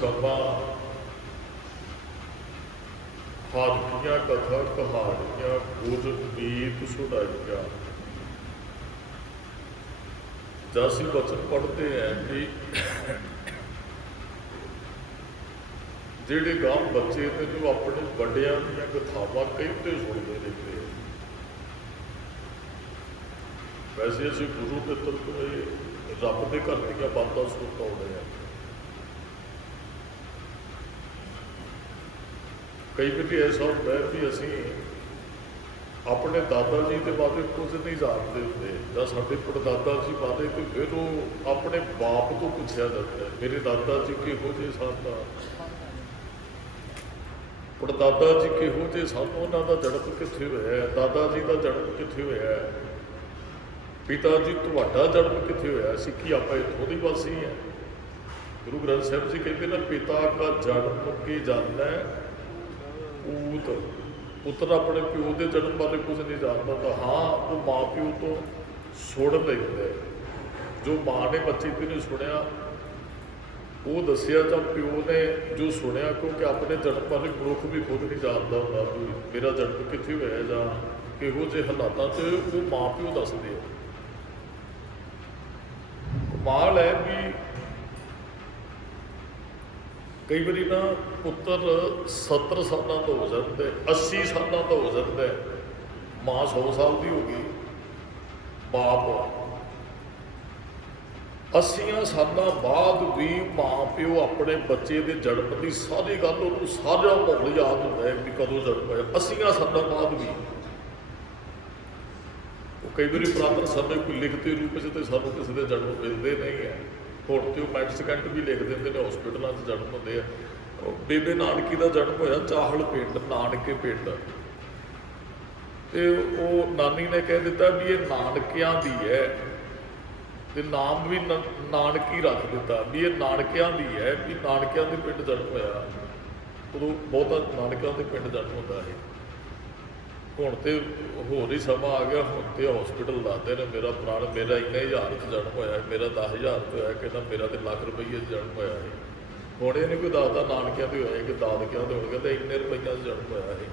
ਸਮਾਂ ਹਾਰੀਆਂ ਕਥਾ ਕਹਾਣੀਆਂ ਗੁਰਮੀਤ ਸੁਣਾਈਆਂ। ਜਦ ਅਸੀਂ ਵਚਨ ਪੜ੍ਹਦੇ ਹਾਂ ਕਿ ਜਿਹੜੇ ਗਾਂ ਬੱਚੇ ਨੇ ਜੋ ਆਪਣੇ ਵੱਡਿਆਂ ਦੀਆਂ ਕਥਾਵਾਂ ਕਹਿੰਦੇ ਸੁਣਦੇ ਰਹਿੰਦੇ ਆ। ਵੈਸੇ ਅਸੀਂ ਗੁਰੂ ਪਿੱਤਰ ਤੋਂ ਇਹ ਰੱਬ ਦੇ ਘਰ ਦੀਆਂ ਬਾਤਾਂ ਸੁਣਦਾ ਆਉਂਦੇ ਆ। ਕਈ ਵਾਰੀ ਐਸਾ ਹੁੰਦਾ ਵੀ ਅਸੀਂ ਆਪਣੇ ਦਾਦਾ ਜੀ ਦੇ ਬਾਰੇ ਕੁਝ ਨਹੀਂ ਜਾਣਦੇ ਹੁੰਦੇ, ਜਾਂ ਸਾਡੇ ਪੜਦਾਦਾ ਜੀ ਬਾਰੇ, ਤੇ ਫਿਰ ਉਹ ਆਪਣੇ ਬਾਪ ਤੋਂ ਪੁੱਛਿਆ ਜਾਂਦਾ ਮੇਰੇ ਦਾਦਾ ਜੀ ਕਿਹੋ ਜਿਹੇ ਸਨ, ਪੜਦਾਦਾ ਜੀ ਕਿਹੋ ਜਿਹੇ ਸਨ, ਉਹਨਾਂ ਦਾ ਜਨਮ ਕਿੱਥੇ ਹੋਇਆ, ਦਾਦਾ ਜੀ ਦਾ ਜਨਮ ਕਿੱਥੇ ਹੋਇਆ, ਪਿਤਾ ਜੀ ਤੁਹਾਡਾ ਜਨਮ ਕਿੱਥੇ ਹੋਇਆ। ਸਿੱਖੀ ਆਪਾਂ ਇੱਥੋਂ ਦੀ ਵਾਸੀ ਹੈ। ਗੁਰੂ ਗ੍ਰੰਥ ਸਾਹਿਬ ਜੀ ਕਹਿੰਦੇ ਨਾ, ਪਿਤਾ ਦਾ ਜਨਮ ਕੇ ਜਾਂਦਾ ਪੂਤ, ਪੁੱਤਰ ਆਪਣੇ ਪਿਓ ਦੇ ਜਨਮ ਬਾਰੇ ਕੁਝ ਨਹੀਂ ਜਾਣਦਾ ਤਾਂ ਹਾਂ ਉਹ ਮਾਂ ਪਿਓ ਤੋਂ ਸੁਣ ਲੈਂਦਾ। ਜੋ ਮਾਂ ਨੇ ਬੱਚੇ ਤੋਂ ਨਹੀਂ ਸੁਣਿਆ ਉਹ ਦੱਸਿਆ, ਜਾਂ ਪਿਓ ਨੇ ਜੋ ਸੁਣਿਆ, ਕਿਉਂਕਿ ਆਪਣੇ ਜਨਮ ਬਾਰੇ ਮਨੁੱਖ ਵੀ ਖੁਦ ਨਹੀਂ ਜਾਣਦਾ ਹੁੰਦਾ ਵੀ ਮੇਰਾ ਜਨਮ ਕਿੱਥੇ ਹੋਇਆ ਜਾਂ ਕਿਹੋ ਜਿਹੇ ਹਾਲਾਤਾਂ 'ਚ, ਉਹ ਮਾਂ ਪਿਓ ਦੱਸਦੇ ਆ। ਕਮਾਲ ਹੈ ਵੀ ਕਈ ਵਾਰੀ ਨਾ ਪੁੱਤਰ 70 ਸਾਲਾਂ ਦਾ ਹੋ ਜਾਂਦਾ, 80 ਸਾਲਾਂ ਦਾ ਹੋ ਜਾਂਦਾ, ਮਾਂ 100 ਸਾਲ ਦੀ ਹੋ ਗਈ, ਬਾਪ 80 ਸਾਲਾਂ ਬਾਅਦ ਵੀ ਮਾਂ ਪਿਓ ਆਪਣੇ ਬੱਚੇ ਦੇ ਜਨਮ ਦੀ ਸਾਰੀ ਗੱਲ, ਉਹਨੂੰ ਸਾਰਾ ਮਾਹੌਲ ਯਾਦ ਹੁੰਦਾ ਹੈ ਵੀ ਕਦੋਂ ਜਨਮ ਹੋਇਆ। 80 ਸਾਲਾਂ ਬਾਅਦ ਵੀ ਉਹ ਕਈ ਵਾਰੀ ਪੁਰਾਤਨ ਸਮੇਂ ਕੋਈ ਲਿਖਤੀ ਰੂਪ 'ਚ ਤੇ ਸਾਨੂੰ ਕਿਸੇ ਦੇ ਜਨਮ ਮਿਲਦੇ ਨਹੀਂ ਹੈ। ਹੁਣ ਤੇ ਉਹ ਮਿੰਟ ਸਕਿੰਟ ਵੀ ਲਿਖ ਦਿੰਦੇ ਨੇ, ਹਸਪੀਟਲਾਂ 'ਚ ਜਨਮ ਹੁੰਦੇ ਆ। ਬੇਬੇ ਨਾਨਕੀ ਦਾ ਜਨਮ ਹੋਇਆ ਚਾਹਲ ਪਿੰਡ, ਨਾਨਕੇ ਪਿੰਡ, ਤੇ ਉਹ ਨਾਨੀ ਨੇ ਕਹਿ ਦਿੱਤਾ ਵੀ ਇਹ ਨਾਨਕਿਆਂ ਦੀ ਹੈ, ਤੇ ਨਾਮ ਵੀ ਨਾਨਕੀ ਰੱਖ ਦਿੱਤਾ ਵੀ ਇਹ ਨਾਨਕਿਆਂ ਦੀ ਹੈ, ਵੀ ਨਾਨਕਿਆਂ ਦੇ ਪਿੰਡ ਜਨਮ ਹੋਇਆ। ਉਦੋਂ ਬਹੁਤਾ ਨਾਨਕਿਆਂ ਦੇ ਪਿੰਡ ਜਨਮ ਹੁੰਦਾ ਹੈ। ਹੁਣ ਤੇ ਹੋਰ ਹੀ ਸਮਾਂ ਆ ਗਿਆ, ਹੁਣ ਤੇ ਹਸਪੀਟਲ ਲਾਦੇ ਨੇ ਮੇਰਾ ਪ੍ਰਾਣ, ਮੇਰਾ ਇੰਨੇ ਹਜ਼ਾਰ 'ਚ ਜਨਮ ਹੋਇਆ, ਮੇਰਾ 10,000 'ਚ ਹੋਇਆ, ਕਹਿੰਦਾ ਮੇਰਾ ਤੇ ਲੱਖ ਰੁਪਈਏ 'ਚ ਜਨਮ ਹੋਇਆ ਹੈ। ਹੁਣ ਇਹ ਨਹੀਂ ਕੋਈ ਦੱਸਦਾ ਨਾਨਕਿਆਂ ਦੇ ਹੋਇਆ ਕਿ ਦਾਦਕਿਆਂ ਦੇ ਹੋਣ, ਕਹਿੰਦਾ ਇੰਨੇ ਰੁਪਈਆਂ 'ਚ ਜਨਮ ਹੋਇਆ ਹੈ।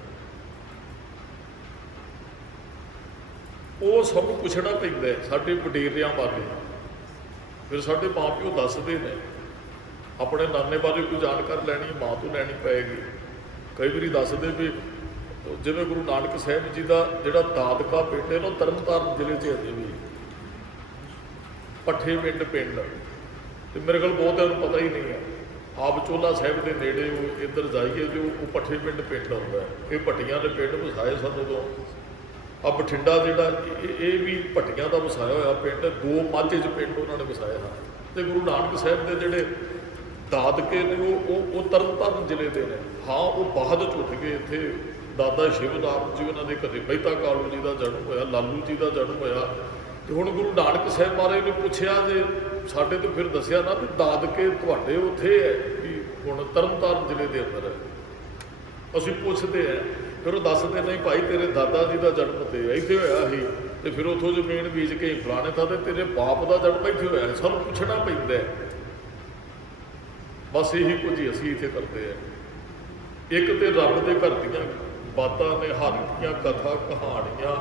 ਉਹ ਸਭ ਪੁੱਛਣਾ ਪੈਂਦਾ ਸਾਡੇ ਵਡੇਰਿਆਂ ਬਾਰੇ। ਫਿਰ ਸਾਡੇ ਮਾਂ ਪਿਓ ਦੱਸਦੇ ਨੇ, ਆਪਣੇ ਨਾਨੇ ਬਾਰੇ ਕੋਈ ਜਾਣਕਾਰੀ ਲੈਣੀ ਮਾਂ ਤੋਂ ਲੈਣੀ ਪਏਗੀ। ਕਈ ਵਾਰੀ ਦੱਸਦੇ ਵੀ ਜਿਵੇਂ ਗੁਰੂ ਨਾਨਕ ਸਾਹਿਬ ਜੀ ਦਾ ਜਿਹੜਾ ਦਾਦਕਾ ਪਿੰਡ ਹੈ ਨਾ, ਤਰਨਤਾਰਨ ਜ਼ਿਲ੍ਹੇ 'ਚ ਅਜੇ ਵੀ ਪੱਠੇ ਪਿੰਡ, ਤੇ ਮੇਰੇ ਕੋਲ ਬਹੁਤਿਆਂ ਨੂੰ ਪਤਾ ਹੀ ਨਹੀਂ ਹੈ। ਆਪ ਚੋਲਾ ਸਾਹਿਬ ਦੇ ਨੇੜੇ ਉਹ ਇੱਧਰ ਜਾਈਏ ਜੋ ਉਹ ਪੱਠੇ ਪਿੰਡ ਆਉਂਦਾ। ਇਹ ਭੱਟੀਆਂ ਦੇ ਪਿੰਡ ਵਸਾਏ ਸਨ ਉਦੋਂ। ਆ ਬਠਿੰਡਾ ਜਿਹੜਾ ਇਹ ਵੀ ਭੱਟੀਆਂ ਦਾ ਵਸਾਇਆ ਹੋਇਆ ਪਿੰਡ, 2 ਮਾਝੇ 'ਚ ਪਿੰਡ ਉਹਨਾਂ ਨੇ ਵਸਾਏ ਹਨ। ਤੇ ਗੁਰੂ ਨਾਨਕ ਸਾਹਿਬ ਦੇ ਜਿਹੜੇ ਦਾਦਕੇ ਨੇ ਉਹ ਤਰਨਤਾਰਨ ਜ਼ਿਲ੍ਹੇ ਦੇ ਨੇ। ਹਾਂ, ਉਹ ਬਾਅਦ 'ਚ ਉੱਠ ਗਏ ਇੱਥੇ। ਦਾਦਾ ਸ਼ਿਵਨਾਮ ਜੀ ਉਹਨਾਂ ਦੇ ਘਰੇ ਮਹਿਤਾ ਕਾਲੂ ਜੀ ਦਾ ਜਨਮ ਹੋਇਆ, ਲਾਲੂ ਜੀ ਦਾ ਜਨਮ ਹੋਇਆ। ਤੇ ਹੁਣ ਗੁਰੂ ਨਾਨਕ ਸਾਹਿਬ ਮਹਾਰਾਜ ਨੇ ਪੁੱਛਿਆ ਜੇ ਸਾਡੇ ਤੋਂ, ਫਿਰ ਦੱਸਿਆ ਨਾ ਵੀ ਦਾਦਕੇ ਤੁਹਾਡੇ ਉੱਥੇ ਹੈ, ਵੀ ਹੁਣ ਤਰਨਤਾਰਨ ਜ਼ਿਲ੍ਹੇ ਦੇ ਅੰਦਰ ਹੈ। ਅਸੀਂ ਪੁੱਛਦੇ ਹਾਂ, ਫਿਰ ਉਹ ਦੱਸਦੇ ਨਹੀਂ ਭਾਈ ਤੇਰੇ ਦਾਦਾ ਜੀ ਦਾ ਜਨਮ ਤੇ ਇੱਥੇ ਹੋਇਆ ਸੀ, ਤੇ ਫਿਰ ਉੱਥੋਂ ਜ਼ਮੀਨ ਬੀਜ ਕੇ ਫਲਾਣੇ ਥਾਂ ਤੇ ਤੇਰੇ ਬਾਪ ਦਾ ਜਨਮ ਇੱਥੇ ਹੋਇਆ। ਸਾਨੂੰ ਪੁੱਛਣਾ ਪੈਂਦਾ। ਬਸ ਇਹੀ ਕੁਝ ਹੀ ਅਸੀਂ ਇੱਥੇ ਕਰਦੇ ਹਾਂ। ਇੱਕ ਤੇ ਰੱਬ ਦੇ ਘਰ ਦੀਆਂ ਬਾਤਾਂ ਨੇ, ਹਾਰੀਆਂ ਕਥਾ ਕਹਾਣੀਆਂ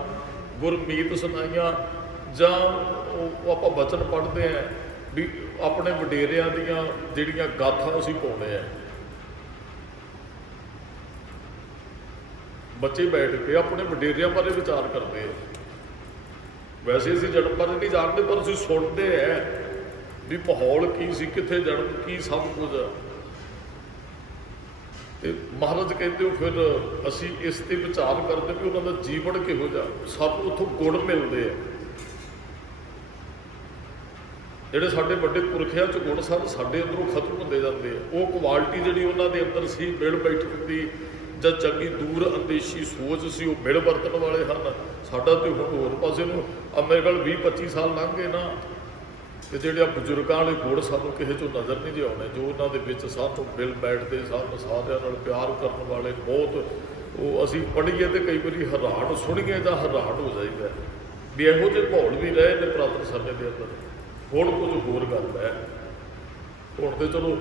ਗੁਰਮੀਤ ਸੁਣਾਈਆਂ, ਜਾਂ ਉਹ ਆਪਾਂ ਬਚਨ ਪੜ੍ਹਦੇ ਹਾਂ ਵੀ ਆਪਣੇ ਵਡੇਰਿਆਂ ਦੀਆਂ ਜਿਹੜੀਆਂ ਗਾਥਾ ਅਸੀਂ ਪਾਉਂਦੇ ਹਾਂ। ਬੱਚੇ ਬੈਠ ਕੇ ਆਪਣੇ ਵਡੇਰਿਆਂ ਬਾਰੇ ਵਿਚਾਰ ਕਰਦੇ ਆ। ਵੈਸੇ ਅਸੀਂ ਜਨਮ ਬਾਰੇ ਨਹੀਂ ਜਾਣਦੇ, ਪਰ ਅਸੀਂ ਸੁਣਦੇ ਹੈ ਵੀ ਮਾਹੌਲ ਕੀ ਸੀ, ਕਿੱਥੇ ਜਨਮ, ਕੀ ਸਭ ਕੁਝ। ਤੇ ਮਹਾਰਾਜ ਕਹਿੰਦੇ ਹੋ ਫਿਰ ਅਸੀਂ ਇਸ ਤੇ ਵਿਚਾਰ ਕਰਦੇ ਵੀ ਉਹਨਾਂ ਦਾ ਜੀਵਨ ਕਿਹੋ ਜਿਹਾ। ਸਾਨੂੰ ਉੱਥੋਂ ਗੁਣ ਮਿਲਦੇ ਆ, ਜਿਹੜੇ ਸਾਡੇ ਵੱਡੇ ਪੁਰਖਿਆਂ 'ਚ ਗੁਣ ਸਨ ਸਾਡੇ ਅੰਦਰੋਂ ਖਤਮ ਹੁੰਦੇ ਜਾਂਦੇ ਆ। ਉਹ ਕੁਆਲਿਟੀ ਜਿਹੜੀ ਉਹਨਾਂ ਦੇ ਅੰਦਰ ਸੀ, ਮਿਲ ਬੈਠਣ ਦੀ ਜਾਂ ਚੰਗੀ ਦੂਰ ਅੰਦੇਸ਼ੀ ਸੋਚ ਸੀ, ਉਹ ਮਿਲ ਵਰਤਣ ਵਾਲੇ ਹਨ। ਸਾਡਾ ਤੇ ਹੁਣ ਹੋਰ ਪਾਸੇ ਨੂੰ ਮੇਰੇ ਕੋਲ 20-25 ਸਾਲ ਲੰਘ ਗਏ ਨਾ, ਤੇ ਜਿਹੜੇ ਆ ਬਜ਼ੁਰਗਾਂ ਵਾਲੇ ਗੁਣ ਸਾਨੂੰ ਕਿਸੇ 'ਚੋਂ ਨਜ਼ਰ ਨਹੀਂ ਜੇ ਆਉਣੇ, ਜੋ ਉਹਨਾਂ ਦੇ ਵਿੱਚ ਸਾਨੂੰ ਮਿਲ ਬੈਠਦੇ ਸਨ, ਸਾਰਿਆਂ ਨਾਲ ਪਿਆਰ ਕਰਨ ਵਾਲੇ ਬਹੁਤ। ਉਹ ਅਸੀਂ ਪੜ੍ਹੀਏ ਤੇ ਕਈ ਵਾਰੀ ਹੈਰਾਨ, ਸੁਣੀਏ ਜਾਂ ਹੈਰਾਨ ਹੋ ਜਾਈਦਾ ਵੀ ਇਹੋ ਜਿਹੇ ਮਾਹੌਲ ਵੀ ਰਹੇ ਨੇ ਪੁਰਾਤਨ ਸਮੇਂ ਦੇ ਅੰਦਰ। ਹੁਣ ਕੁਝ ਹੋਰ ਗੱਲ ਹੈ। ਹੁਣ ਤੇ ਚਲੋ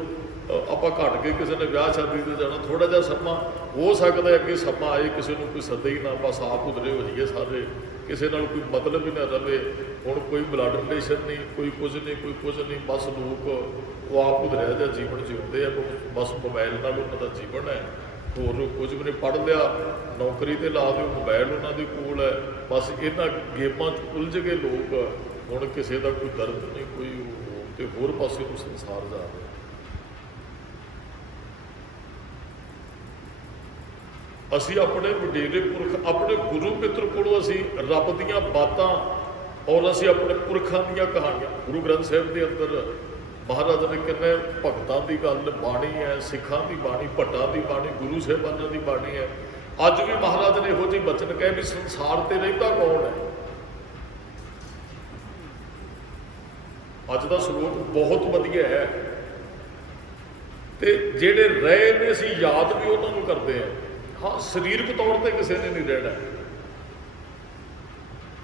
ਆਪਾਂ ਘਟ ਕੇ ਕਿਸੇ ਨੇ ਵਿਆਹ ਸ਼ਾਦੀ ਤੇ ਜਾਣਾ, ਥੋੜਾ ਜਿਹਾ ਸਮਾਂ ਹੋ ਸਕਦਾ ਅੱਗੇ ਸਮਾਂ ਆਏ ਕਿਸੇ ਨੂੰ ਕੋਈ ਸੱਦੇ ਹੀ ਨਾ, ਬਸ ਆਪ ਉਧਰੇ ਹੋ ਜਾਈਏ ਸਾਰੇ, ਕਿਸੇ ਨਾਲ ਕੋਈ ਮਤਲਬ ਹੀ ਨਾ ਰਵੇ। ਹੁਣ ਕੋਈ ਬਲੱਡ ਰਿਲੇਸ਼ਨ ਨਹੀਂ, ਕੋਈ ਕੁਝ ਨਹੀਂ, ਕੋਈ ਕੁਝ ਨਹੀਂ, ਬਸ ਲੋਕ ਉਹ ਆਪ ਉਧਰਿਆ ਜਿਹਾ ਜੀਵਨ ਜਿਉਂਦੇ ਆ, ਬਸ ਮੋਬਾਈਲ ਨਾਲ ਉਹਨਾਂ ਦਾ ਜੀਵਨ ਹੈ, ਹੋਰ ਕੁਝ ਵੀ ਨਹੀਂ। ਪੜ੍ਹ ਲਿਆ, ਨੌਕਰੀ ਤੇ ਲਾ ਦਿਓ, ਮੋਬਾਈਲ ਉਹਨਾਂ ਦੇ ਕੋਲ ਹੈ, ਬਸ ਇਹਨਾਂ ਗੇਮਾਂ 'ਚ ਉਲਝ ਗਏ ਲੋਕ। ਹੁਣ ਕਿਸੇ ਦਾ ਕੋਈ ਦਰਦ ਨਹੀਂ, ਕੋਈ ਤੇ ਹੋਰ ਪਾਸੇ ਨੂੰ ਸੰਸਾਰ ਜਾ ਰਿਹਾ। ਅਸੀਂ ਆਪਣੇ ਵਡੇਰੇ ਪੁਰਖ, ਆਪਣੇ ਗੁਰੂ ਮਿੱਤਰ ਕੋਲੋਂ ਅਸੀਂ ਰੱਬ ਦੀਆਂ ਬਾਤਾਂ ਔਰ ਅਸੀਂ ਆਪਣੇ ਪੁਰਖਾਂ ਦੀਆਂ ਕਹਾਣੀਆਂ, ਗੁਰੂ ਗ੍ਰੰਥ ਸਾਹਿਬ ਦੇ ਅੰਦਰ ਮਹਾਰਾਜ ਨੇ ਕਿੰਨੇ ਭਗਤਾਂ ਦੀ ਗੱਲ ਬਾਣੀ ਹੈ, ਸਿੱਖਾਂ ਦੀ ਬਾਣੀ, ਭੱਟਾਂ ਦੀ ਬਾਣੀ, ਗੁਰੂ ਸਾਹਿਬਾਨਾਂ ਦੀ ਬਾਣੀ ਹੈ। ਅੱਜ ਵੀ ਮਹਾਰਾਜ ਨੇ ਇਹੋ ਜਿਹੇ ਬਚਨ ਕਹੇ ਵੀ ਸੰਸਾਰ ਤੇ ਰਹਿੰਦਾ ਕੌਣ ਹੈ। ਅੱਜ ਦਾ ਸ਼ਲੋਕ ਬਹੁਤ ਵਧੀਆ ਹੈ, ਤੇ ਜਿਹੜੇ ਰਹੇ ਨੇ ਅਸੀਂ ਯਾਦ ਵੀ ਉਹਨਾਂ ਨੂੰ ਕਰਦੇ ਹਾਂ। ਹਾਂ, ਸਰੀਰਕ ਤੌਰ ਤੇ ਕਿਸੇ ਨੇ ਨਹੀਂ ਰਹਿਣਾ,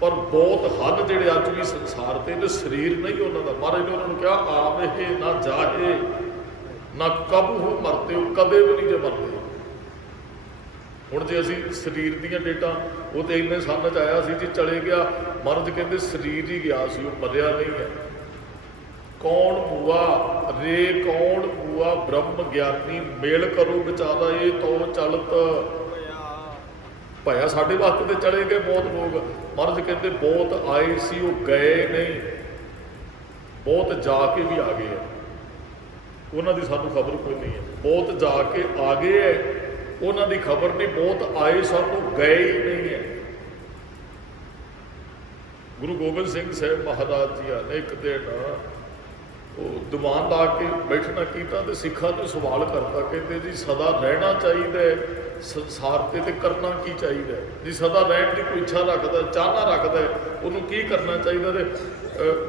ਪਰ ਬਹੁਤ ਹਨ ਜਿਹੜੇ ਅੱਜ ਵੀ ਸੰਸਾਰ ਤੇ ਨੇ, ਸਰੀਰ ਨਹੀਂ ਉਹਨਾਂ ਦਾ। ਮਹਾਰਾਜ ਨੇ ਉਹਨਾਂ ਨੂੰ ਕਿਹਾ ਆਵੇ ਨਾ ਜਾਏ ਨਾ ਕਬਹੂ ਮਰਤੇ, ਉਹ ਕਦੇ ਵੀ ਨਹੀਂ ਜੇ ਮਰਦੇ। ਹੁਣ ਜੇ ਅਸੀਂ ਸਰੀਰ ਦੀਆਂ ਡੇਟਾਂ, ਉਹ ਤੇ ਇੰਨੇ ਸਾਲਾਂ 'ਚ ਆਇਆ ਸੀ ਜੀ, ਚਲੇ ਗਿਆ। ਮਹਾਰਾਜ ਕਹਿੰਦੇ ਸਰੀਰ ਹੀ ਗਿਆ ਸੀ, ਉਹ ਮਰਿਆ ਨਹੀਂ ਹੈ। ਕੌਣ ਮੂਆ ਰੇ ਕੌਣ ਮੂਆ ਬ੍ਰਹਮ ਗਿਆਨੀ, ਮੇਲ ਕਰੋ ਵਿਚਾਰਾ ਇਹ ਤੋ ਚਲਤ। ਭਾਇਆ ਸਾਡੇ ਵਾਸਤੇ ਤੇ ਚਲੇ ਗਏ ਬਹੁਤ ਲੋਕ। ਮਹਾਰਾਜ ਕਹਿੰਦੇ ਬਹੁਤ ਆਏ ਸੀ, ਉਹ ਗਏ ਨਹੀਂ, ਬਹੁਤ ਜਾ ਕੇ ਵੀ ਆ ਗਏ ਹੈ, ਉਹਨਾਂ ਦੀ ਸਾਨੂੰ ਖਬਰ ਕੋਈ ਨਹੀਂ ਹੈ। ਬਹੁਤ ਜਾ ਕੇ ਆ ਗਏ ਹੈ, ਉਹਨਾਂ ਦੀ ਖਬਰ ਨਹੀਂ। ਬਹੁਤ ਆਏ ਸਾਨੂੰ ਗਏ ਹੀ ਨਹੀਂ ਹੈ। ਗੁਰੂ ਗੋਬਿੰਦ ਸਿੰਘ ਸਾਹਿਬ ਮਹਾਰਾਜ ਜੀ ਨੇ ਇੱਕ ਦਿਨ ਉਹ ਦੀਵਾਨ ਲਾ ਕੇ ਬੈਠਣਾ ਕੀਤਾ ਤੇ ਸਿੱਖਾਂ ਨੂੰ ਸਵਾਲ ਕਰਤਾ, ਕਹਿੰਦੇ ਜੀ ਸਦਾ ਰਹਿਣਾ ਚਾਹੀਦਾ ਸੰਸਾਰ ਤੇ ਕਰਨਾ ਕੀ ਚਾਹੀਦਾ ਜੀ? ਸਦਾ ਰਹਿਣ ਦੀ ਕੋਈ ਇੱਛਾ ਰੱਖਦਾ, ਚਾਹਨਾ ਰੱਖਦਾ, ਉਹਨੂੰ ਕੀ ਕਰਨਾ ਚਾਹੀਦਾ? ਤੇ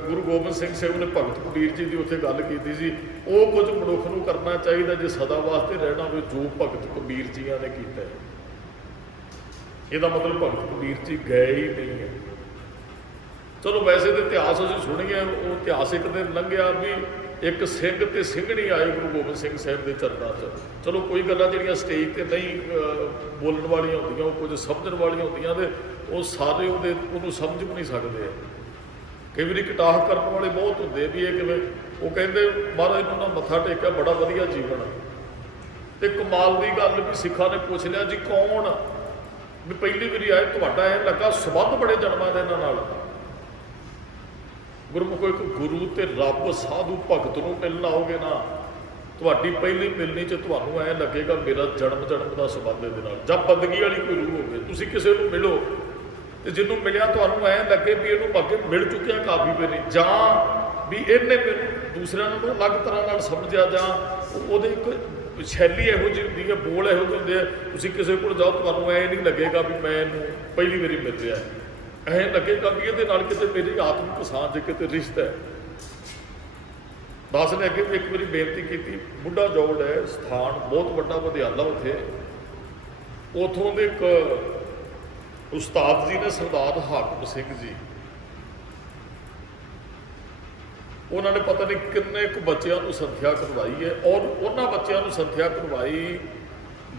ਗੁਰੂ ਗੋਬਿੰਦ ਸਿੰਘ ਸਾਹਿਬ ਨੇ ਭਗਤ ਕਬੀਰ ਜੀ ਦੀ ਉੱਥੇ ਗੱਲ ਕੀਤੀ ਸੀ, ਉਹ ਕੁਝ ਮਨੁੱਖ ਨੂੰ ਕਰਨਾ ਚਾਹੀਦਾ ਜੇ ਸਦਾ ਵਾਸਤੇ ਰਹਿਣਾ ਹੋਵੇ, ਜੋ ਭਗਤ ਕਬੀਰ ਜੀਆਂ ਨੇ ਕੀਤਾ। ਇਹਦਾ ਮਤਲਬ ਭਗਤ ਕਬੀਰ ਜੀ ਗਏ ਹੀ ਨਹੀਂ ਹੈ। ਚਲੋ ਵੈਸੇ ਤਾਂ ਇਤਿਹਾਸ ਅਸੀਂ ਸੁਣੀਏ, ਉਹ ਇਤਿਹਾਸ ਇੱਕ ਦਿਨ ਲੰਘਿਆ ਵੀ ਇੱਕ ਸਿੰਘ ਤੇ ਸਿੰਘਣੀ ਆਏ ਗੁਰੂ ਗੋਬਿੰਦ ਸਿੰਘ ਸਾਹਿਬ ਦੇ ਚਰਨਾਂ 'ਚ। ਚਲੋ ਕੋਈ ਗੱਲਾਂ ਜਿਹੜੀਆਂ ਸਟੇਜ ਤੇ ਨਹੀਂ ਬੋਲਣ ਵਾਲੀਆਂ ਹੁੰਦੀਆਂ, ਉਹ ਕੁਝ ਸਮਝਣ ਵਾਲੀਆਂ ਹੁੰਦੀਆਂ, ਤੇ ਉਹ ਸਾਰੇ ਉਹਨੂੰ ਸਮਝ ਵੀ ਨਹੀਂ ਸਕਦੇ। ਕਈ ਵਾਰੀ ਕਟਾਹ ਕਰਨ ਵਾਲੇ ਬਹੁਤ ਹੁੰਦੇ ਵੀ ਇਹ ਕਿਵੇਂ। ਉਹ ਕਹਿੰਦੇ ਮਹਾਰਾਜ ਨੂੰ ਨਾ ਮੱਥਾ ਟੇਕਿਆ, ਬੜਾ ਵਧੀਆ ਜੀਵਨ। ਤੇ ਕਮਾਲ ਦੀ ਗੱਲ ਵੀ ਸਿੱਖਾਂ ਨੇ ਪੁੱਛ ਲਿਆ ਜੀ ਕੌਣ ਵੀ ਪਹਿਲੀ ਵਾਰੀ ਆਏ, ਤੁਹਾਡਾ ਇਹ ਲੱਗਾ ਸੰਬੰਧ ਬੜੇ ਜਨਮਾਂ ਦੇ ਇਹਨਾਂ ਨਾਲ। ਗੁਰਮੁਖੋ ਇੱਕ ਗੁਰੂ ਤੇ ਰੱਬ ਸਾਧੂ ਭਗਤ ਨੂੰ ਮਿਲਣ ਆਓਗੇ ਨਾ, ਤੁਹਾਡੀ ਪਹਿਲੀ ਮਿਲਣੀ 'ਚ ਤੁਹਾਨੂੰ ਐਂ ਲੱਗੇਗਾ ਮੇਰਾ ਜਨਮ ਦਾ ਸੰਬੰਧ ਇਹਦੇ ਨਾਲ। ਜਾਂ ਬੰਦਗੀ ਵਾਲੀ ਕੋਈ ਰੂਹ ਹੋਵੇ, ਤੁਸੀਂ ਕਿਸੇ ਨੂੰ ਮਿਲੋ ਤੇ ਜਿਹਨੂੰ ਮਿਲਿਆ ਤੁਹਾਨੂੰ ਐਂ ਲੱਗੇ ਵੀ ਇਹਨੂੰ ਅੱਗੇ ਮਿਲ ਚੁੱਕਿਆ ਕਾਫੀ ਵਾਰੀ, ਜਾਂ ਵੀ ਇਹਨੇ ਮੈਨੂੰ ਦੂਸਰਿਆਂ ਨੂੰ ਅਲੱਗ ਤਰ੍ਹਾਂ ਨਾਲ ਸਮਝਿਆ, ਜਾਂ ਉਹਦੇ ਇੱਕ ਸ਼ੈਲੀ ਇਹੋ ਜਿਹੀ ਹੁੰਦੀ ਹੈ, ਬੋਲ ਇਹੋ ਜਿਹੇ ਹੁੰਦੇ ਆ। ਤੁਸੀਂ ਕਿਸੇ ਕੋਲ ਜਾਓ, ਤੁਹਾਨੂੰ ਐਂ ਨਹੀਂ ਲੱਗੇਗਾ ਵੀ ਮੈਂ ਇਹਨੂੰ ਪਹਿਲੀ ਵਾਰੀ ਮਿਲ ਰਿਹਾ, ਐਂ ਲੱਗੇਗਾ ਵੀ ਇਹਦੇ ਨਾਲ ਕਿਤੇ ਮੇਰੀ ਆਤਮਿਕ ਸਾਂਝ, ਕਿਤੇ ਰਿਸ਼ਤਾ ਹੈ। ਦਾਸ ਨੇ ਅੱਗੇ ਵੀ ਇੱਕ ਵਾਰੀ ਬੇਨਤੀ ਕੀਤੀ, ਬੁੱਢਾ ਜੋੜ ਹੈ ਸਥਾਨ, ਬਹੁਤ ਵੱਡਾ ਵਿਦਿਆਲਾ ਉੱਥੇ। ਉੱਥੋਂ ਦੇ ਇੱਕ ਉਸਤਾਦ ਜੀ ਨੇ ਸਰਦਾਰ ਹਾਕਮ ਸਿੰਘ ਜੀ, ਉਹਨਾਂ ਨੇ ਪਤਾ ਨਹੀਂ ਕਿੰਨੇ ਕੁ ਬੱਚਿਆਂ ਨੂੰ ਸੰਥਿਆ ਕਰਵਾਈ ਹੈ, ਔਰ ਉਹਨਾਂ ਬੱਚਿਆਂ ਨੂੰ ਸੰਥਿਆ ਕਰਵਾਈ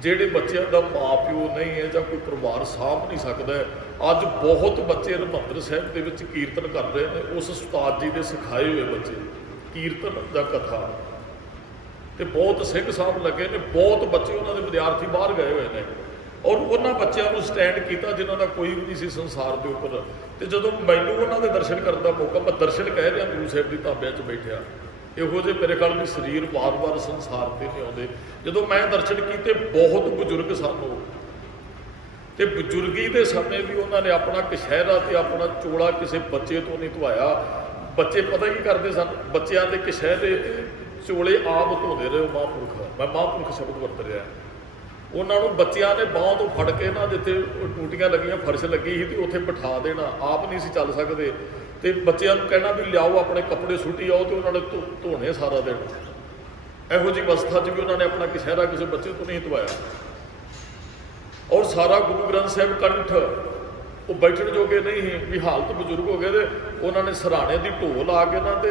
ਜਿਹੜੇ ਬੱਚਿਆਂ ਦਾ ਮਾਂ ਪਿਓ ਨਹੀਂ ਹੈ ਜਾਂ ਕੋਈ ਪਰਿਵਾਰ ਸਾਂਭ ਨਹੀਂ ਸਕਦਾ। ਅੱਜ ਬਹੁਤ ਬੱਚੇ ਹਰਿਮੰਦਰ ਸਾਹਿਬ ਦੇ ਵਿੱਚ ਕੀਰਤਨ ਕਰ ਰਹੇ ਨੇ, ਉਸ ਉਸਤਾਦ ਜੀ ਦੇ ਸਿਖਾਏ ਹੋਏ ਬੱਚੇ, ਕੀਰਤਨ ਜਾਂ ਕਥਾ। ਤੇ ਬਹੁਤ ਸਿੰਘ ਸਾਹਿਬ ਲੱਗੇ ਨੇ, ਬਹੁਤ ਬੱਚੇ ਉਹਨਾਂ ਦੇ ਵਿਦਿਆਰਥੀ ਬਾਹਰ ਗਏ ਹੋਏ ਨੇ, ਔਰ ਉਹਨਾਂ ਬੱਚਿਆਂ ਨੂੰ ਸਟੈਂਡ ਕੀਤਾ ਜਿਨ੍ਹਾਂ ਦਾ ਕੋਈ ਵੀ ਨਹੀਂ ਸੀ ਸੰਸਾਰ ਦੇ ਉੱਪਰ। ਤੇ ਜਦੋਂ ਮੈਨੂੰ ਉਹਨਾਂ ਦੇ ਦਰਸ਼ਨ ਕਰਨ ਦਾ ਮੌਕਾ, ਮੈਂ ਦਰਸ਼ਨ ਕਹਿ ਰਿਹਾ ਗੁਰੂ ਸਾਹਿਬ ਦੀ ਧਾਬਿਆਂ 'ਚ ਬੈਠਿਆ, ਇਹੋ ਜਿਹੇ ਮੇਰੇ ਖਿਆਲ ਵੀ ਸਰੀਰ ਵਾਰ-ਵਾਰ ਸੰਸਾਰ ਤੇ ਨਹੀਂ ਆਉਂਦੇ। ਜਦੋਂ ਮੈਂ ਦਰਸ਼ਨ ਕੀਤੇ, ਬਹੁਤ ਬਜ਼ੁਰਗ ਸਨ ਉਹ, ਤੇ ਬਜ਼ੁਰਗੀ ਦੇ ਸਮੇਂ ਵੀ ਉਹਨਾਂ ਨੇ ਆਪਣਾ ਕਸ਼ਹਿਰਾ ਤੇ ਆਪਣਾ ਚੋਲਾ ਕਿਸੇ ਬੱਚੇ ਤੋਂ ਨਹੀਂ ਧਵਾਇਆ। ਬੱਚੇ ਪਤਾ ਕੀ ਕਰਦੇ ਸਨ, ਬੱਚਿਆਂ ਦੇ ਕਸ਼ਹਿਰੇ ਚੋਲੇ ਆਪ ਧੋਂਦੇ ਰਹੇ ਮਹਾਂਪੁਰਖ। ਮੈਂ ਮਹਾਂਪੁਰਖ ਸ਼ਬਦ ਵਰਤ ਰਿਹਾ। ਉਹਨਾਂ ਨੂੰ ਬੱਚਿਆਂ ਨੇ ਬਾਂਹ ਤੋਂ ਫੜ ਕੇ ਨਾ, ਜਿੱਥੇ ਟੂਟੀਆਂ ਲੱਗੀਆਂ, ਫਰਸ਼ ਲੱਗੀ ਸੀ, ਤੇ ਉੱਥੇ ਬਿਠਾ ਦੇਣਾ, ਆਪ ਨਹੀਂ ਸੀ ਚੱਲ ਸਕਦੇ। ਤੇ ਬੱਚਿਆਂ ਨੂੰ ਕਹਿਣਾ ਵੀ ਲਿਆਓ ਆਪਣੇ ਕੱਪੜੇ ਸੁੱਟੀ ਆਓ, ਤੇ ਉਹਨਾਂ ਨੇ ਧੋਣੇ ਸਾਰਾ ਦਿਨ। ਇਹੋ ਜਿਹੀ ਅਵਸਥਾ 'ਚ ਵੀ ਉਹਨਾਂ ਨੇ ਆਪਣਾ ਕਸ਼ਹਿਰਾ ਕਿਸੇ ਬੱਚੇ ਤੋਂ ਨਹੀਂ ਧਵਾਇਆ। ਔਰ ਸਾਰਾ ਗੁਰੂ ਗ੍ਰੰਥ ਸਾਹਿਬ ਕੰਠ, ਉਹ ਬੈਠਣ ਜੋਗੇ ਨਹੀਂ ਸੀ ਵੀ, ਹਾਲਤ ਬਜ਼ੁਰਗ ਹੋ ਗਏ। ਤੇ ਉਹਨਾਂ ਨੇ ਸਰਾਣੇ ਦੀ ਢੋਲ ਆ ਕੇ ਨਾ, ਤੇ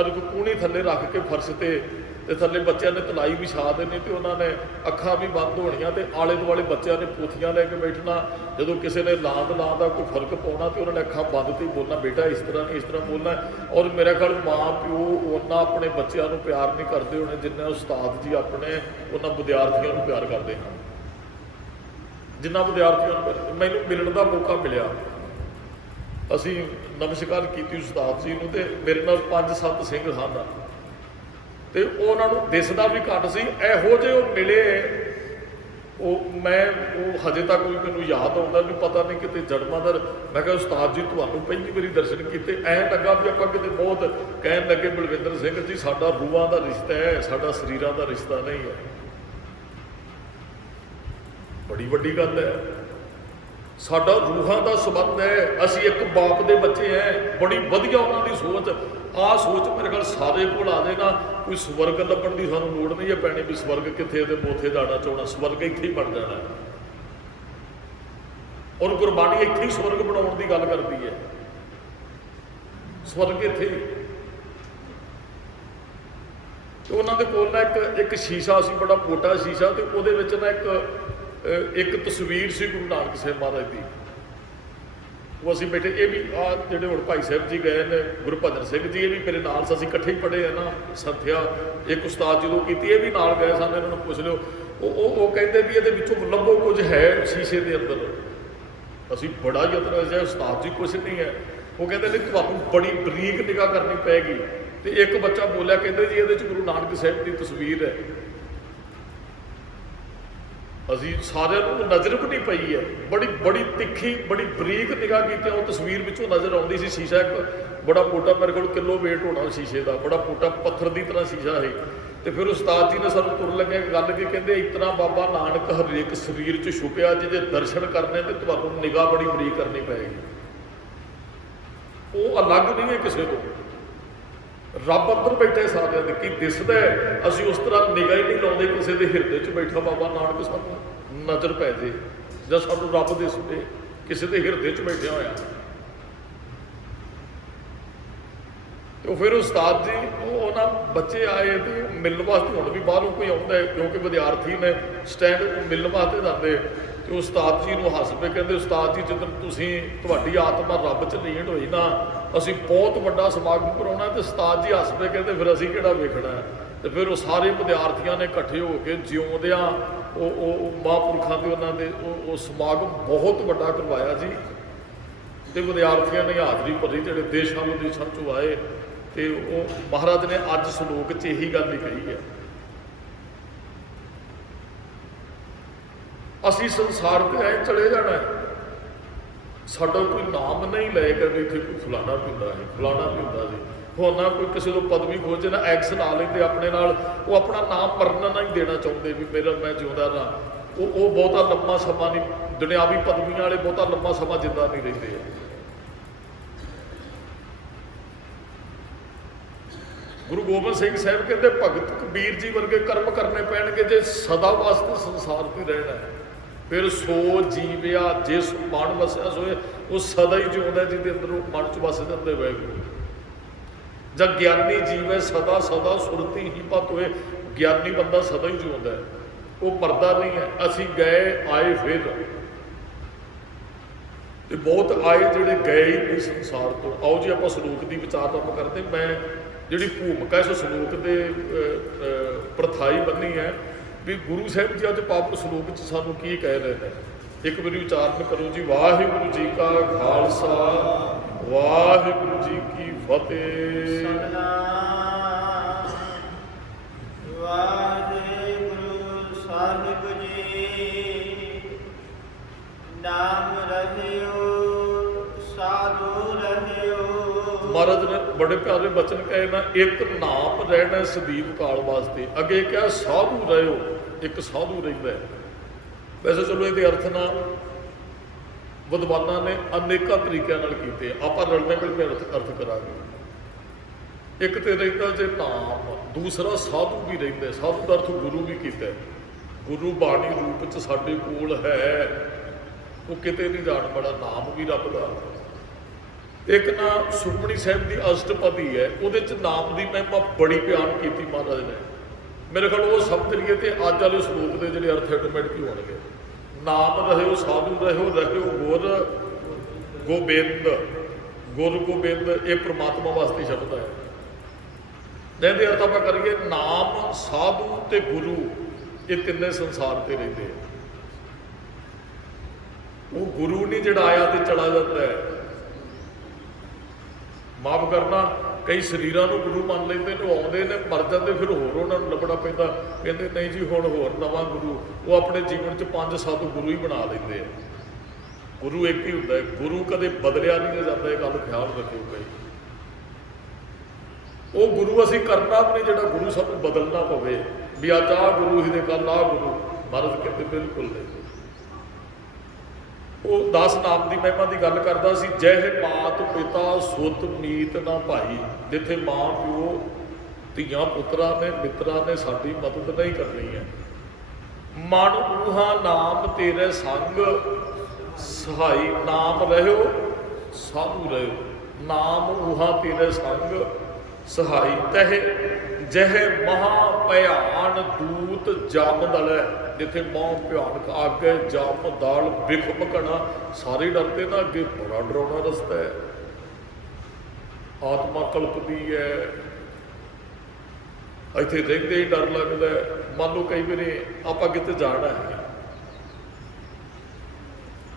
ਅਰਗ ਕੂਣੀ ਥੱਲੇ ਰੱਖ ਕੇ ਫਰਸ਼ ਤੇ ਤੇ ਥੱਲੇ ਬੱਚਿਆਂ ਨੇ ਤਲਾਈ ਵਿਛਾ ਦੇਣੀ ਤੇ ਉਹਨਾਂ ਨੇ ਅੱਖਾਂ ਵੀ ਬੰਦ ਹੋਣੀਆਂ ਤੇ ਆਲੇ ਦੁਆਲੇ ਬੱਚਿਆਂ ਨੇ ਪੋਥੀਆਂ ਲੈ ਕੇ ਬੈਠਣਾ। ਜਦੋਂ ਕਿਸੇ ਨੇ ਲਾਂਦ ਲਾਂ ਦਾ ਕੋਈ ਫਰਕ ਪਾਉਣਾ ਤੇ ਉਹਨਾਂ ਨੇ ਅੱਖਾਂ ਬੰਦ ਤੇ ਬੋਲਣਾ, ਬੇਟਾ ਇਸ ਤਰ੍ਹਾਂ ਨਹੀਂ, ਇਸ ਤਰ੍ਹਾਂ ਬੋਲਣਾ। ਔਰ ਮੇਰਾ ਖਿਆਲ ਮਾਂ ਪਿਓ ਉਹਨਾਂ ਆਪਣੇ ਬੱਚਿਆਂ ਨੂੰ ਪਿਆਰ ਨਹੀਂ ਕਰਦੇ ਹੋਣੇ ਜਿੰਨਾ ਉਸਤਾਦ ਜੀ ਆਪਣੇ ਉਹਨਾਂ ਵਿਦਿਆਰਥੀਆਂ ਨੂੰ ਪਿਆਰ ਕਰਦੇ ਹਨ, ਜਿੰਨਾ ਵਿਦਿਆਰਥੀਆਂ ਨੂੰ। ਮੈਨੂੰ ਮਿਲਣ ਦਾ ਮੌਕਾ ਮਿਲਿਆ, ਅਸੀਂ ਨਮਸਕਾਰ ਕੀਤੀ ਉਸਤਾਦ ਜੀ ਨੂੰ ਤੇ ਮੇਰੇ ਨਾਲ 5-7 ਸਿੰਘ ਹਨ ਤੇ ਉਹਨਾਂ ਨੂੰ ਦਿਸਦਾ ਵੀ ਘੱਟ ਸੀ। ਇਹੋ ਜਿਹੇ ਉਹ ਮਿਲੇ, ਉਹ ਹਜੇ ਤੱਕ ਵੀ ਮੈਨੂੰ ਯਾਦ ਆਉਂਦਾ ਵੀ ਪਤਾ ਨਹੀਂ ਕਿਤੇ ਜਨਮਾਂ ਦਾ। ਮੈਂ ਕਿਹਾ ਉਸਤਾਦ ਜੀ ਤੁਹਾਨੂੰ ਪਹਿਲੀ ਵਾਰੀ ਦਰਸ਼ਨ ਕੀਤੇ, ਐਂ ਲੱਗਾ ਵੀ ਆਪਾਂ ਕਿਤੇ ਬਹੁਤ ਕਹਿਣ ਲੱਗੇ ਬਲਵਿੰਦਰ ਸਿੰਘ ਜੀ ਸਾਡਾ ਰੂਹਾਂ ਦਾ ਰਿਸ਼ਤਾ ਹੈ, ਸਾਡਾ ਸਰੀਰਾਂ ਦਾ ਰਿਸ਼ਤਾ ਨਹੀਂ ਹੈ। ਬੜੀ ਵੱਡੀ ਗੱਲ ਹੈ, ਸਾਡਾ ਰੂਹਾਂ ਦਾ ਸੰਬੰਧ ਹੈ, ਅਸੀਂ ਇੱਕ ਬਾਪ ਦੇ ਬੱਚੇ ਹੈ। ਬੜੀ ਵਧੀਆ ਉਹਨਾਂ ਦੀ ਸੋਚ। ਆਹ ਸੋਚ ਮੇਰੇ ਖਿਆਲ ਸਾਰੇ ਕੋਲ ਆ ਜਾਏ ਨਾ, ਕੋਈ ਸਵਰਗ ਲੱਭਣ ਦੀ ਸਾਨੂੰ ਲੋੜ ਨਹੀਂ ਹੈ ਪੈਣੀ ਵੀ ਸਵਰਗ ਕਿੱਥੇ ਇਹਦੇ ਮੋਥੇ ਦਾਣਾ ਚੋਣਾ, ਸਵਰਗ ਇੱਥੇ ਹੀ ਬਣ ਜਾਣਾ। ਔਰ ਗੁਰਬਾਣੀ ਇੱਥੇ ਹੀ ਸਵਰਗ ਬਣਾਉਣ ਦੀ ਗੱਲ ਕਰਦੀ ਹੈ, ਸਵਰਗ ਇੱਥੇ ਹੀ। ਤੇ ਉਹਨਾਂ ਦੇ ਕੋਲ ਨਾ ਇੱਕ ਸ਼ੀਸ਼ਾ ਸੀ, ਬੜਾ ਮੋਟਾ ਸ਼ੀਸ਼ਾ, ਤੇ ਉਹਦੇ ਵਿੱਚ ਨਾ ਇੱਕ ਤਸਵੀਰ ਸੀ ਗੁਰੂ ਨਾਨਕ ਸਾਹਿਬ ਮਹਾਰਾਜ ਦੀ। ਉਹ ਅਸੀਂ ਬੈਠੇ, ਇਹ ਵੀ ਆ ਜਿਹੜੇ ਹੁਣ ਭਾਈ ਸਾਹਿਬ ਜੀ ਗਏ ਨੇ, ਗੁਰਭਜਨ ਸਿੰਘ ਜੀ, ਇਹ ਵੀ ਮੇਰੇ ਨਾਲ ਅਸੀਂ ਇਕੱਠੇ ਹੀ ਪੜ੍ਹੇ ਆ ਨਾ ਸੰਥਿਆ, ਇੱਕ ਉਸਤਾਦ ਜਦੋਂ ਕੀਤੀ ਇਹ ਵੀ ਨਾਲ ਗਏ ਸਨ। ਇਹਨਾਂ ਨੂੰ ਪੁੱਛ ਲਿਓ, ਉਹ ਕਹਿੰਦੇ ਵੀ ਇਹਦੇ ਵਿੱਚੋਂ ਲੱਭੋ ਕੁਝ ਹੈ ਸ਼ੀਸ਼ੇ ਦੇ ਅੰਦਰ। ਅਸੀਂ ਬੜਾ ਯਤਨ ਹੋਇਆ, ਉਸਤਾਦ ਜੀ ਕੁਛ ਨਹੀਂ ਹੈ। ਉਹ ਕਹਿੰਦੇ ਨਹੀਂ ਤੁਹਾਨੂੰ ਬੜੀ ਬਰੀਕ ਨਿਗਾਹ ਕਰਨੀ ਪਏਗੀ। ਤੇ ਇੱਕ ਬੱਚਾ ਬੋਲਿਆ, ਕਹਿੰਦੇ ਜੀ ਇਹਦੇ 'ਚ ਗੁਰੂ ਨਾਨਕ ਸਾਹਿਬ ਦੀ ਤਸਵੀਰ ਹੈ। ਅਸੀਂ ਸਾਰਿਆਂ ਨੂੰ ਨਜ਼ਰ ਵੀ ਨਹੀਂ ਪਈ ਹੈ, ਬੜੀ ਤਿੱਖੀ ਬੜੀ ਬਰੀਕ ਨਿਗਾਹ ਕੀਤੀ, ਉਹ ਤਸਵੀਰ ਵਿੱਚੋਂ ਨਜ਼ਰ ਆਉਂਦੀ ਸੀ। ਸ਼ੀਸ਼ਾ ਇੱਕ ਬੜਾ ਮੋਟਾ, ਮੇਰੇ ਕੋਲ ਕਿਲੋ ਵੇਟ ਹੋਣਾ ਸ਼ੀਸ਼ੇ ਦਾ, ਬੜਾ ਮੋਟਾ ਪੱਥਰ ਦੀ ਤਰ੍ਹਾਂ ਸ਼ੀਸ਼ਾ ਹੈ। ਤੇ ਫਿਰ ਉਸਤਾਦ ਜੀ ਨੇ ਸਾਨੂੰ ਤੁਰ ਲੱਗਿਆ ਗੱਲ ਕੀ ਕਹਿੰਦੇ, ਇਤਨਾ ਬਾਬਾ ਨਾਨਕ ਹਰੇਕ ਸਰੀਰ 'ਚ ਛੁਪਿਆ, ਜਿਹਦੇ ਦਰਸ਼ਨ ਕਰਨੇ ਤੇ ਤੁਹਾਨੂੰ ਨਿਗਾਹ ਬੜੀ ਬਰੀਕ ਕਰਨੀ ਪਏਗੀ। ਉਹ ਅਲੱਗ ਨਹੀਂ ਹੈ ਕਿਸੇ ਤੋਂ, ਰੱਬ ਅੰਦਰ ਬੈਠੇ ਸਾਰਿਆਂ ਦੇ। ਕੀ ਦਿਸਦਾ ਅਸੀਂ ਉਸ ਤਰ੍ਹਾਂ ਨਿਗਾਹ ਹੀ ਨਹੀਂ ਲਾਉਂਦੇ ਕਿਸੇ ਦੇ ਹਿਰਦੇ 'ਚ ਬੈਠਾ ਬਾਬਾ ਨਾਨਕ ਸਾਨੂੰ ਨਜ਼ਰ ਪੈ ਜੇ, ਜਾਂ ਸਾਨੂੰ ਰੱਬ ਦਿਸਦੇ ਕਿਸੇ ਦੇ ਹਿਰਦੇ 'ਚ ਬੈਠਿਆ ਹੋਇਆ। ਤੇ ਉਹ ਫਿਰ ਉਸਤਾਦ ਜੀ ਉਹਨਾਂ ਬੱਚੇ ਆਏ ਤੇ ਮਿਲਣ ਵਾਸਤੇ, ਹੁਣ ਵੀ ਬਾਹਰੋਂ ਕੋਈ ਆਉਂਦਾ ਹੈ ਕਿਉਂਕਿ ਵਿਦਿਆਰਥੀ ਨੇ ਸਟੈਂਡ ਮਿਲਣ ਵਾਸਤੇ ਜਾਂਦੇ। ਤੇ ਉਸਤਾਦ ਜੀ ਨੂੰ ਹੱਸ ਪਏ, ਕਹਿੰਦੇ ਉਸਤਾਦ ਜੀ ਜਦੋਂ ਤੁਹਾਡੀ ਆਤਮਾ ਰੱਬ 'ਚ ਲੀਨ ਹੋਈ ਨਾ, ਅਸੀਂ ਬਹੁਤ ਵੱਡਾ ਸਮਾਗਮ ਕਰਾਉਣਾ। ਤੇ ਉਸਤਾਦ ਜੀ ਹੱਸ ਪਏ, ਕਹਿੰਦੇ ਫਿਰ ਅਸੀਂ ਕਿਹੜਾ ਵੇਖਣਾ। ਤੇ ਫਿਰ ਉਹ ਸਾਰੇ ਵਿਦਿਆਰਥੀਆਂ ਨੇ ਇਕੱਠੇ ਹੋ ਕੇ ਜਿਉਂਦਿਆਂ ਉਹ ਮਹਾਂਪੁਰਖਾਂ ਦੇ ਉਹਨਾਂ ਦੇ ਉਹ ਸਮਾਗਮ ਬਹੁਤ ਵੱਡਾ ਕਰਵਾਇਆ ਜੀ। ਤੇ ਵਿਦਿਆਰਥੀਆਂ ਨੇ ਹਾਜ਼ਰੀ ਭਰੀ, ਜਿਹੜੇ ਦੇਸ਼ਾਂ ਵਿਦੇਸ਼ਾਂ 'ਚੋਂ ਆਏ। ਤੇ ਉਹ ਮਹਾਰਾਜ ਨੇ ਅੱਜ ਸਲੋਕ 'ਚ ਇਹੀ ਗੱਲ ਹੀ ਕਹੀ ਹੈ, ਅਸੀਂ ਸੰਸਾਰ ਤੇ ਐ ਚਲੇ ਜਾਣਾ, ਸਾਡਾ ਕੋਈ ਨਾਮ ਨਹੀਂ ਲਏਗਾ ਵੀ ਇੱਥੇ ਕੋਈ ਫਲਾਣਾ ਪੀਂਦਾ ਹੈ, ਫਲਾਣਾ ਪੀਂਦਾ ਸੀ। ਹੁਣ ਨਾ ਕੋਈ ਕਿਸੇ ਨੂੰ ਪਦਵੀ ਖੋਜੇ ਨਾ ਐਕਸ ਲਾ ਲੈਂਦੇ ਆਪਣੇ ਨਾਲ, ਉਹ ਆਪਣਾ ਨਾਮ ਮਰਨਾ ਨਹੀਂ ਦੇਣਾ ਚਾਹੁੰਦੇ ਵੀ ਮੈਂ ਜਿਉਂਦਾ ਨਾ। ਉਹ ਬਹੁਤਾ ਲੰਮਾ ਸਮਾਂ ਨਹੀਂ, ਦੁਨਿਆਵੀ ਪਦਵੀਆਂ ਵਾਲੇ ਬਹੁਤਾ ਲੰਮਾ ਸਮਾਂ ਜਿੰਦਾ ਨਹੀਂ ਰਹਿੰਦੇ। ਗੁਰੂ ਗੋਬਿੰਦ ਸਿੰਘ ਸਾਹਿਬ ਕਹਿੰਦੇ ਭਗਤ ਕਬੀਰ ਜੀ ਵਰਗੇ ਕਰਮ ਕਰਨੇ ਪੈਣਗੇ ਜੇ ਸਦਾ ਵਾਸਤੇ ਸੰਸਾਰ 'ਤੇ ਰਹਿਣਾ ਹੈ। ਫਿਰ ਸੋ ਜੀਵਿਆ ਜਿਸ ਮਨ ਵਸਿਆ ਸੋਏ, ਉਹ ਸਦਾ ਹੀ ਜਿਉਂਦਾ ਜਿਹਦੇ ਅੰਦਰ ਉਹ ਮਨ 'ਚ ਵਸ ਜਾਂਦੇ ਵਾਹਿਗੁਰੂ। ਜਦ ਗਿਆਨੀ ਜੀਵੇ ਸਦਾ ਸਦਾ ਸੁਰਤੀ ਹੀ ਪਤ ਹੋਏ, ਗਿਆਨੀ ਬੰਦਾ ਸਦਾ ਹੀ ਜਿਉਂਦਾ ਹੈ, ਉਹ ਮਰਦਾ ਨਹੀਂ ਹੈ। ਅਸੀਂ ਗਏ ਆਏ ਫਿਰ, ਤੇ ਬਹੁਤ ਆਏ ਜਿਹੜੇ ਗਏ ਹੀ ਨਹੀਂ ਸੰਸਾਰ ਤੋਂ। ਆਓ ਜੀ ਆਪਾਂ ਸਲੋਕ ਦੀ ਵਿਚਾਰਨਾ ਕਰਦੇ। ਮੈਂ ਜਿਹੜੀ ਭੂਮਿਕਾ ਇਸ ਸਲੋਕ ਦੇ ਪ੍ਰਥਾਈ ਬੰਨੀ ਹੈ ਵੀ ਗੁਰੂ ਸਾਹਿਬ ਜੀ ਅੱਜ ਪਾਵਨ ਸਲੋਕ 'ਚ ਸਾਨੂੰ ਕੀ ਕਹਿ ਰਹੇ ਨੇ। ਇੱਕ ਵਾਰੀ ਉਚਾਰਨ ਕਰੋ ਜੀ, ਵਾਹਿਗੁਰੂ ਜੀ ਕਾ ਖਾਲਸਾ ਵਾਹਿਗੁਰੂ ਜੀ ਕੀ ਫਤਿਹ। ਵਾਹਿਗੁਰੂ ਸਾਹਿਬ ਜੀ, ਨਾਮ ਰਹਿਓ ਸਾਧੂ ਰਹਿਓ। ਮਹਾਰਾਜ ਨੇ ਬੜੇ ਪਿਆਰੇ ਬਚਨ ਕਹੇ ਨਾ, ਇੱਕ ਨਾਮ ਰਹਿਣਾ ਸਦੀਪ ਕਾਲ ਵਾਸਤੇ। ਅੱਗੇ ਕਿਹਾ ਸਾਧੂ ਰਹਿਓ, ਇੱਕ ਸਾਧੂ ਰਹਿੰਦਾ। ਵੈਸੇ ਚਲੋ ਇਹਦੇ ਅਰਥ ਨਾਲ ਵਿਦਵਾਨਾਂ ਨੇ ਅਨੇਕਾਂ ਤਰੀਕਿਆਂ ਨਾਲ ਕੀਤੇ, ਆਪਾਂ ਰਲਵੇਂ ਮਿਲਵੇਂ ਅਰਥ ਕਰਾਂਗੇ। ਇੱਕ ਤੇ ਰਹਿੰਦਾ ਜੇ ਨਾਮ, ਦੂਸਰਾ ਸਾਧੂ ਵੀ ਰਹਿੰਦਾ। ਸਾਧੂ ਦਾ ਅਰਥ ਗੁਰੂ ਵੀ ਕੀਤਾ। ਗੁਰੂ ਬਾਣੀ ਰੂਪ 'ਚ ਸਾਡੇ ਕੋਲ ਹੈ, ਉਹ ਕਿਤੇ ਨਹੀਂ ਜਾਣ ਬੜਾ, ਨਾਮ ਵੀ ਰੱਬ ਦਾ। ਇੱਕ ਨਾ ਸੁਖਮਨੀ ਸਾਹਿਬ ਦੀ ਅਸ਼ਟਪਦੀ ਹੈ, ਉਹਦੇ 'ਚ ਨਾਮ ਦੀ ਮਹਿਮਾ ਬੜੀ ਬਿਆਨ ਕੀਤੀ ਮਹਾਰਾਜ ਨੇ। मेरे ख्याल वो समझ लिए तो अज वाले सलूक के जोड़े अर्थ ऑटोमैटिक ही होंगे। नाम रहो साधु रहो गुर गोबिंद, गुर गोबिंद ये परमात्मा वास्ते शब्द है। जिहदे अर्थ आप करिए नाम साधु ते गुरु ये तिन्ने संसार ते रहिंदे हैं। वो गुरु नहीं जिहड़ा आया तो चला जाता है। माफ करना, कई शरीरों को गुरु मान लेंगे ने, आते ने मर जाते, फिर होर उन्होंने लभना पैंदा, कहते नहीं जी हुण होर नवां गुरु। वो अपने जीवन च 5-7 गुरु ही बना लेंगे हैं। गुरु एक ही होंदा है, गुरु कदे बदलिया नहीं जाता, ये गल ख्याल रखियो। कई वो गुरु असीं करना भी नहीं जिहड़ा गुरु सानूं बदलना पवे भी अज आ गुरु ही दे कल आ गुरु। महाराज कहते बिल्कुल नहीं। वो 10 नाम की महिमा की गल करता सी, जह मात पिता सुत मीत ना भाई। जिथे माँ प्यो धियां पुत्रा ने मित्रा ने साडी मदद नहीं करनी है। मन ऊहा नाम तेरे संग सहाई। नाम रहो साधु रहो, नाम ऊहा तेरे संग सहाई। तह जह महा भयान दूत जम दल। जिथे मां भयानक अग जम दाल बिख भकना, सारे डरते ना, अगे बड़ा डरावना रस्ता है। आत्मा कल्पदी है, इत्थे रहिंदे ही डर लगता है। मान लो कई बार आप किते जाना है,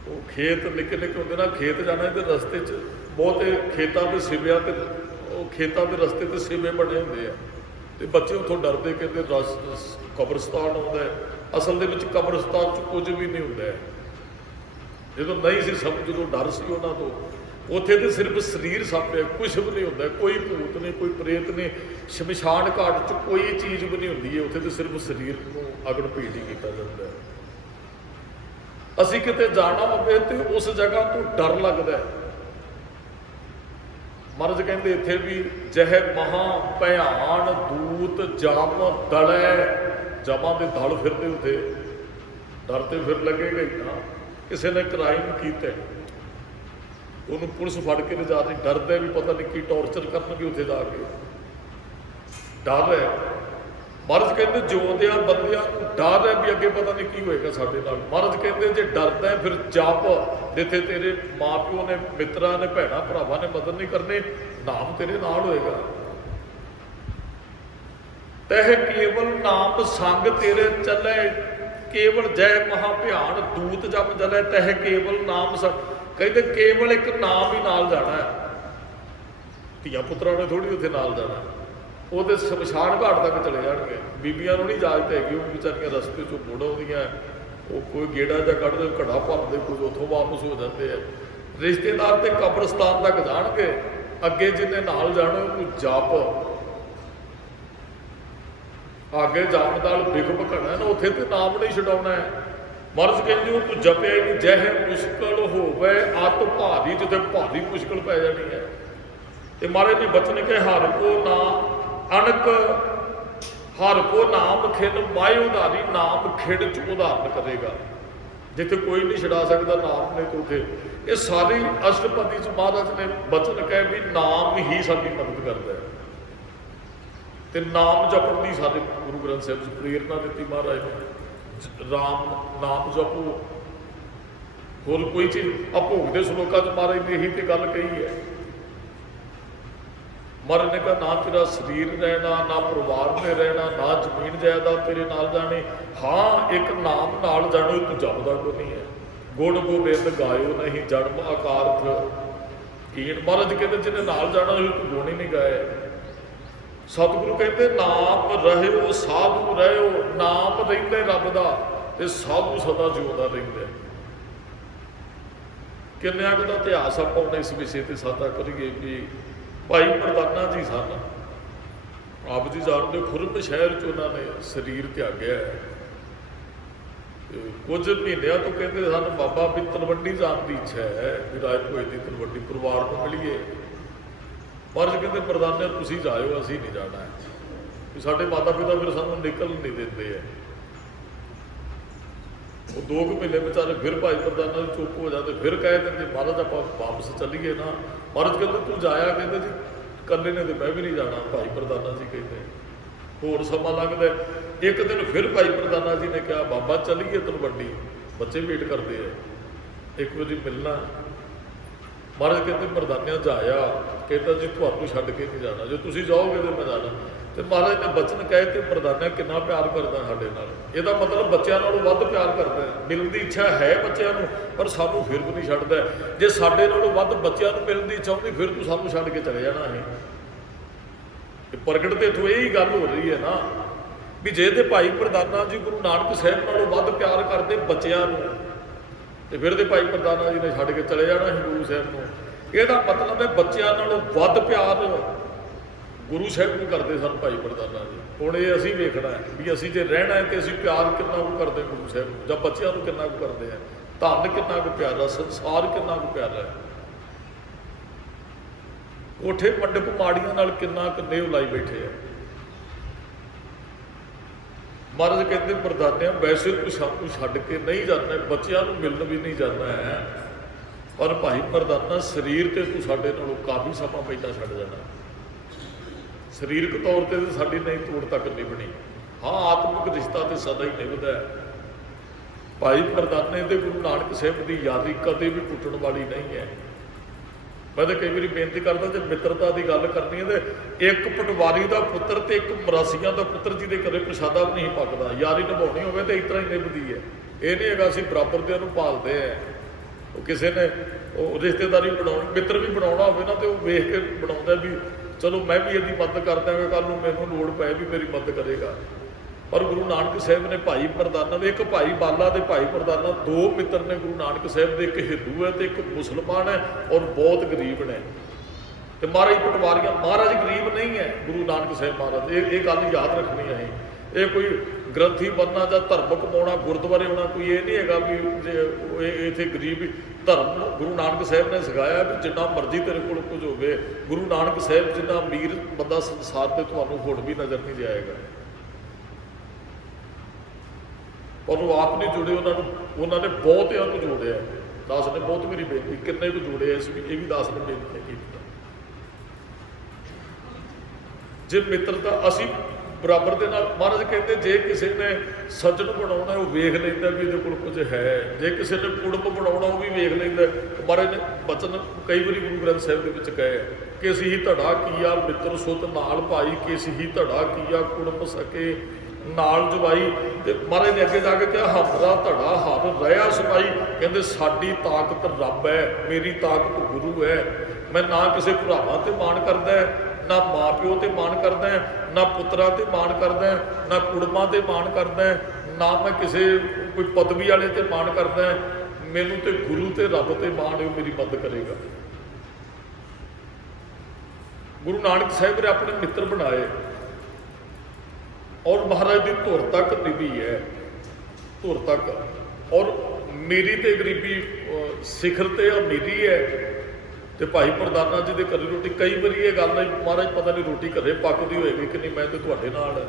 वो खेत निक्के निक्के होंगे ना, खेत जाना तो रस्ते च बहुत खेतों के सिविया खेतों के रस्ते ते सिवे बने होंगे हैं, तो बच्चे उतों डरते, कहते कब्रस्तान आता है। असल दे विच कब्रस्तान च कुछ भी नहीं होंदा है। जो नहीं सी सब, जो डर सी उन्हां तो, उत्थे तो सिर्फ शरीर सामने, कुछ भी नहीं होंदा, कोई भूत नहीं, कोई प्रेत नहीं, शमशान घाट च कोई चीज़ भी नहीं होंदी है। उत्थे तो सिर्फ शरीर को अगड़ भेट ही किया जाता है। असीं किते जाना होवे तो उस जगह तो डर लगता है। महाराज कहते इत्थे भी जह महा भयान दूत जम दलै। जमा के दल फिरते उत्थे, डर तो फिर लगेगा ही ना। किसी ने क्राइम किया, उन्होंने पुलिस फड़ के ले जा रही, डरदे भी पता नहीं की टॉर्चर करनगे उत्थे जाके, डर है। महाराज कहते जिउंदियां बंदियां डर है भी अगे पता नहीं की होएगा साडे नाल। महाराज कहते जे डरदा है फिर जप, जिथे तेरे माँ प्यो ने मित्रा ने भैणा भरावां ने मदद नहीं करनी, नाम तेरे नाल होएगा। तह केवल नाम संग तेरे चले। केवल जय महा भयान दूत जप जले। तह केवल नाम संग, कहते केवल एक नाम ही नाल जाना है। धियां पुत्रा ने थोड़ी उत्थे नाल जाना, वो तो शमशान घाट तक चले जाएंगे। बीबियां नहीं इजाजत हैगी, वो बेचारियां रस्ते चों मुड़ आउंदियां, वो कोई गेड़ा जा कढ़दे, घड़ा भरदे, कुछ उतों वापस हो जाते हैं। रिश्तेदार तो कब्रस्तान तक जाएंगे, अगे जिन्हें नाल जाना कोई जप, आगे जामदाल बिख भकना है ना, उत्थे तो नाम नहीं छडाउणा है। महाराज कहते तू जपिया ही नहीं। जह मुश्किल होवे अत भारी, जिथे भारी मुश्किल पै जानी है। तो महाराज ने बचन के हर को ना अणक, हर को नाम खिन माए उधारी। नाम खिड़ च उधारण करेगा। जिथे कोई नहीं छड़ा सकता नाम ने, तो उसे ये सारी अष्टपदी च महाराज ने बचन कहे भी नाम ही साडी मदद करता है। तो नाम जपण की सारे गुरु ग्रंथ साहिब जी प्रेरणा दी महाराज ने। राम नाम जपो, होर कोई चीज़ अभोग के श्लोकों च महाराज ने यही तो गल कही है। महाराज ने कहा ना तेरा शरीर रहना, ना परिवार में रहना, ना जमीन जायदाद तेरे नाल जानी। हाँ एक नाम नाल जानो, तू जपदा को नहीं है। गुण गोबिंद गायो नहीं जन्म अकारथ कीन। महाराज कहते जिन्हें नाल जाना तू गुण ही नहीं गाए। सतगुरु कहते नाम रहो साधु रहो। नाम रहिंदा रब दा ते साधु सदा जिउंदा रहिंदा। किन्ना क दा इतिहास आपां हुण इस विषय ते सादा करिए भी भाई मरदाना जी सन, आप जी जानते खुरम शहर च उन्होंने शरीर त्यागया है। कुछ महीनों तो कहते सन बाबा भी तलवंडी जाने की इच्छा है, भी राज भोज की तलवंडी परिवार को मिलीए। पर कहते मरदाने तुसीं जाओ, असीं नहीं जाना है। साडे माता पिता फिर सानूं निकल नहीं देते है। वो 2 महीने बेचारे फिर भाई मरदाना चुप हो जाते, फिर कह देंगे महाराज आप वापस चलीए ना। महाराज कहते तू जाया, कहते जी कल्ले ने तो मैं भी नहीं जाना। भाई मरदाना जी कहते ਹੋਰ ਸਮਾਂ ਲੰਘਦਾ। ਇੱਕ ਦਿਨ ਫਿਰ ਭਾਈ ਪ੍ਰਧਾਨਾ ਜੀ ਨੇ ਕਿਹਾ ਬਾਬਾ ਚੱਲੀਏ ਤਲਵੰਡੀ, ਬੱਚੇ ਵੇਟ ਕਰਦੇ ਆ, ਇੱਕ ਵਾਰੀ ਮਿਲਣਾ। ਮਹਾਰਾਜ ਕਹਿੰਦੇ ਮਰਦਾਨਿਆਂ 'ਚ ਆਇਆ, ਕਹਿੰਦਾ ਜੀ ਤੁਹਾਨੂੰ ਛੱਡ ਕੇ ਨਹੀਂ ਜਾਣਾ, ਜੇ ਤੁਸੀਂ ਜਾਓਗੇ ਤਾਂ ਮੈਂ ਜਾਣਾ। ਤੇ ਮਹਾਰਾਜ ਨੇ ਬਚਨ ਕਹੇ ਤੇ ਮਰਦਾਨਾ ਕਿੰਨਾ ਪਿਆਰ ਕਰਦਾ ਸਾਡੇ ਨਾਲ, ਇਹਦਾ ਮਤਲਬ ਬੱਚਿਆਂ ਨਾਲੋਂ ਵੱਧ ਪਿਆਰ ਕਰਦਾ ਹੈ। ਮਿਲਣ ਦੀ ਇੱਛਾ ਹੈ ਬੱਚਿਆਂ ਨੂੰ, ਪਰ ਸਾਨੂੰ ਫਿਰ ਵੀ ਨਹੀਂ ਛੱਡਦਾ। ਜੇ ਸਾਡੇ ਨਾਲੋਂ ਵੱਧ ਬੱਚਿਆਂ ਨੂੰ ਮਿਲਣ ਦੀ ਇੱਛਾ ਹੁੰਦੀ ਫਿਰ ਤੂੰ ਸਾਨੂੰ ਛੱਡ ਕੇ ਚਲੇ ਜਾਣਾ ਹੈ। ਪ੍ਰਗਟ ਤੇ ਇੱਥੋਂ ਇਹੀ ਗੱਲ ਹੋ ਰਹੀ ਹੈ ਨਾ ਵੀ ਜੇ ਤੇ ਭਾਈ ਪ੍ਰਧਾਨਾ ਜੀ ਗੁਰੂ ਨਾਨਕ ਸਾਹਿਬ ਨਾਲੋਂ ਵੱਧ ਪਿਆਰ ਕਰਦੇ ਬੱਚਿਆਂ ਨੂੰ, ਤੇ ਫਿਰ ਤੇ ਭਾਈ ਪ੍ਰਧਾਨਾ ਜੀ ਨੇ ਛੱਡ ਕੇ ਚਲੇ ਜਾਣਾ ਸੀ ਗੁਰੂ ਸਾਹਿਬ ਨੂੰ। ਇਹਦਾ ਮਤਲਬ ਹੈ ਬੱਚਿਆਂ ਨਾਲੋਂ ਵੱਧ ਪਿਆਰ ਗੁਰੂ ਸਾਹਿਬ ਨੂੰ ਕਰਦੇ ਸਨ ਭਾਈ ਪ੍ਰਧਾਨਾ ਜੀ। ਹੁਣ ਇਹ ਅਸੀਂ ਵੇਖਣਾ ਹੈ ਵੀ ਅਸੀਂ ਜੇ ਰਹਿਣਾ ਹੈ ਕਿ ਅਸੀਂ ਪਿਆਰ ਕਿੰਨਾ ਕੁ ਕਰਦੇ ਗੁਰੂ ਸਾਹਿਬ ਨੂੰ, ਜਾਂ ਬੱਚਿਆਂ ਨੂੰ ਕਿੰਨਾ ਕੁ ਕਰਦੇ ਆ, ਧਨ ਕਿੰਨਾ ਕੁ ਪਿਆਰਾ, ਸੰਸਾਰ ਕਿੰਨਾ ਕੁ ਪਿਆਰਾ ਹੈ, ਕੋਠੇ ਮੰਡਪ ਮਾੜੀਆਂ ਨਾਲ ਕਿੰਨਾ ਕੁ ਨੇਹ ਲਾਈ ਬੈਠੇ ਆ। ਮਹਾਰਾਜ ਕਹਿੰਦੇ ਪ੍ਰਧਾਨਿਆਂ ਵੈਸੇ ਤੂੰ ਸਾਨੂੰ ਛੱਡ ਕੇ ਨਹੀਂ ਜਾਣਾ, ਬੱਚਿਆਂ ਨੂੰ ਮਿਲਣ ਵੀ ਨਹੀਂ ਜਾਣਾ ਹੈ, ਪਰ ਭਾਈ ਪ੍ਰਧਾਨਾ ਸਰੀਰ ਤੇ ਤੂੰ ਸਾਡੇ ਨਾਲੋਂ ਕਾਫੀ ਸਮਾਂ ਪਹਿਲਾਂ ਛੱਡ ਜਾਣਾ। ਸਰੀਰਕ ਤੌਰ ਤੇ ਤਾਂ ਸਾਡੀ ਨਹੀਂ ਤੋੜ ਤੱਕ ਨਿਭਣੀ, ਹਾਂ ਆਤਮਿਕ ਰਿਸ਼ਤਾ ਤੇ ਸਦਾ ਹੀ ਨਿਭਦਾ ਹੈ। ਭਾਈ ਪ੍ਰਧਾਨੇ ਤੇ ਗੁਰੂ ਨਾਨਕ ਸਾਹਿਬ ਦੀ ਯਾਰੀ ਕਦੇ ਵੀ ਟੁੱਟਣ ਵਾਲੀ ਨਹੀਂ ਹੈ। ਮੈਂ ਤਾਂ ਕਈ ਵਾਰੀ ਬੇਨਤੀ ਕਰਦਾ ਜੇ ਮਿੱਤਰਤਾ ਦੀ ਗੱਲ ਕਰਨੀ ਹੈ ਤੇ ਇੱਕ ਪਟਵਾਰੀ ਦਾ ਪੁੱਤਰ ਤੇ ਇੱਕ ਮਰਾਸੀਆਂ ਦਾ ਪੁੱਤਰ ਜਿਹਦੇ ਘਰੇ ਪ੍ਰਸ਼ਾਦਾ ਵੀ ਨਹੀਂ ਪੱਕਦਾ, ਯਾਰੀ ਨਿਭਾਉਣੀ ਹੋਵੇ ਤਾਂ ਇਸ ਤਰ੍ਹਾਂ ਹੀ ਨਿਭਦੀ ਹੈ। ਇਹ ਨਹੀਂ ਹੈਗਾ ਅਸੀਂ ਬਰਾਬਰ ਦੇ ਨੂੰ ਭਾਲਦੇ ਆ। ਉਹ ਕਿਸੇ ਨੇ ਉਹ ਰਿਸ਼ਤੇਦਾਰੀ ਬਣਾਉਣੀ, ਮਿੱਤਰ ਵੀ ਬਣਾਉਣਾ ਹੋਵੇ ਨਾ ਤੇ ਉਹ ਵੇਖ ਕੇ ਬਣਾਉਂਦਾ ਵੀ ਚਲੋ ਮੈਂ ਵੀ ਇਹਦੀ ਮਦਦ ਕਰ ਦਿਆਂਗਾ, ਕੱਲ੍ਹ ਨੂੰ ਮੈਨੂੰ ਲੋੜ ਪਏ ਵੀ ਮੇਰੀ ਮਦਦ ਕਰੇਗਾ। ਪਰ ਗੁਰੂ ਨਾਨਕ ਸਾਹਿਬ ਨੇ ਭਾਈ ਪ੍ਰਧਾਨਾ ਦੇ, ਇੱਕ ਭਾਈ ਬਾਲਾ ਦੇ ਭਾਈ ਪ੍ਰਧਾਨਾ, ਦੋ ਮਿੱਤਰ ਨੇ ਗੁਰੂ ਨਾਨਕ ਸਾਹਿਬ ਦੇ, ਇੱਕ ਹਿੰਦੂ ਹੈ ਤੇ ਇੱਕ ਮੁਸਲਮਾਨ ਹੈ ਔਰ ਬਹੁਤ ਗਰੀਬ ਨੇ। ਤੇ ਮਹਾਰਾਜ ਪਟਵਾਰੀਆਂ, ਮਹਾਰਾਜ ਗਰੀਬ ਨਹੀਂ ਹੈ ਗੁਰੂ ਨਾਨਕ ਸਾਹਿਬ ਮਹਾਰਾਜ, ਇਹ ਗੱਲ ਯਾਦ ਰੱਖਣੀ ਹੈ। ਇਹ ਕੋਈ ਗ੍ਰੰਥੀ ਬਣਨਾ ਜਾਂ ਧਰਮ ਕਮਾਉਣਾ, ਗੁਰਦੁਆਰੇ ਹੋਣਾ, ਕੋਈ ਇਹ ਨਹੀਂ ਹੈਗਾ ਵੀ ਜੇ ਇੱਥੇ ਗਰੀਬ ਧਰਮ ਗੁਰੂ ਨਾਨਕ ਸਾਹਿਬ ਨੇ ਸਿਖਾਇਆ ਵੀ ਜਿੰਨਾ ਮਰਜ਼ੀ ਤੇਰੇ ਕੋਲ ਕੁਝ ਹੋਵੇ, ਗੁਰੂ ਨਾਨਕ ਸਾਹਿਬ ਜਿੰਨਾ ਅਮੀਰ ਬੰਦਾ ਸੰਸਾਰ ਤੇ ਤੁਹਾਨੂੰ ਹੁਣ ਵੀ ਨਜ਼ਰ ਨਹੀਂ ਜਾਏਗਾ। ਪਰ ਉਹ ਆਪ ਨਹੀਂ ਜੁੜੇ, ਉਹਨਾਂ ਨੇ ਬਹੁਤਿਆਂ ਨੂੰ ਜੋੜਿਆ। ਦਾਸ ਨੇ ਬਹੁਤ ਮੇਰੀ ਬੇਨਤੀ ਕਿੰਨੇ ਕੁ ਜੋੜੇ ਇਸ ਵੀ, ਇਹ ਵੀ ਦਾਸ ਨੇ ਬੇਨਤੀ ਕੀਤੀ। ਜੇ ਮਿੱਤਰਤਾ ਅਸੀਂ ਬਰਾਬਰ ਦੇ ਨਾਲ, ਮਹਾਰਾਜ ਕਹਿੰਦੇ ਜੇ ਕਿਸੇ ਨੇ ਸੱਜਣ ਬਣਾਉਣਾ ਉਹ ਵੇਖ ਲੈਂਦਾ ਵੀ ਇਹਦੇ ਕੋਲ ਕੁਝ ਹੈ, ਜੇ ਕਿਸੇ ਨੇ ਕੁੜਮ ਬਣਾਉਣਾ ਉਹ ਵੀ ਵੇਖ ਲੈਂਦਾ। ਮਹਾਰਾਜ ਨੇ ਬਚਨ ਕਈ ਵਾਰੀ ਗੁਰੂ ਗ੍ਰੰਥ ਸਾਹਿਬ ਦੇ ਵਿੱਚ ਕਹੇ ਕਿ ਅਸੀਂ ਹੀ ਧੜਾ ਕੀਆ ਮਿੱਤਰ ਸੁਤ ਨਾਲ ਭਾਈ, ਕਿ ਅਸੀਂ ਹੀ ਧੜਾ ਕੀਆ ਕੁੜਮ ਸਕੇ ਨਾਲ ਜਵਾਈ। ਤੇ ਮਹਾਰਾਜ ਨੇ ਅੱਗੇ ਜਾ ਕੇ ਕਿਹਾ ਹਮਰਾ ਧੜਾ ਹਰ ਰਹਿਆ ਸਮਾਈ। ਕਹਿੰਦੇ ਸਾਡੀ ਤਾਕਤ ਰੱਬ ਹੈ, ਮੇਰੀ ਤਾਕਤ ਗੁਰੂ ਹੈ। ਮੈਂ ਨਾ ਕਿਸੇ ਭਰਾਵਾਂ ਤੇ ਮਾਣ ਕਰਦਾ, ਨਾ ਮਾਂ ਪਿਓ ਤੇ ਮਾਣ ਕਰਦਾ, ਨਾ ਪੁੱਤਰਾਂ ਤੇ ਮਾਣ ਕਰਦਾ, ਨਾ ਕੁੜਮਾਂ ਤੇ ਮਾਣ ਕਰਦਾ, ਨਾ ਮੈਂ ਕਿਸੇ ਕੋਈ ਪਦਵੀ ਵਾਲੇ ਤੇ ਮਾਣ ਕਰਦਾ। ਮੈਨੂੰ ਤੇ ਗੁਰੂ ਤੇ ਰੱਬ ਤੇ ਮਾਣ ਹੈ, ਮੇਰੀ ਮਦਦ ਕਰੇਗਾ। ਗੁਰੂ ਨਾਨਕ ਸਾਹਿਬ ਨੇ ਆਪਣੇ ਮਿੱਤਰ ਬਣਾਏ ਔਰ ਮਹਾਰਾਜ ਦੀ ਧੁਰ ਤੱਕ ਨਿਭੀ ਹੈ, ਧੁਰ ਤੱਕ। ਔਰ ਮੇਰੀ ਤੇ ਗਰੀਬੀ ਸਿਖਰ ਤੇ ਅਮੀਰੀ ਹੈ। ਤੇ ਭਾਈ ਪ੍ਰਧਾਨਾ ਜੀ ਦੇ ਘਰੇ ਰੋਟੀ, ਕਈ ਵਾਰੀ ਇਹ ਗੱਲ ਹੈ ਮਹਾਰਾਜ ਪਤਾ ਨਹੀਂ ਰੋਟੀ ਘਰੇ ਪੱਕਦੀ ਹੋਏਗੀ ਕਿ ਨਹੀਂ, ਮੈਂ ਤੇ ਤੁਹਾਡੇ ਨਾਲ।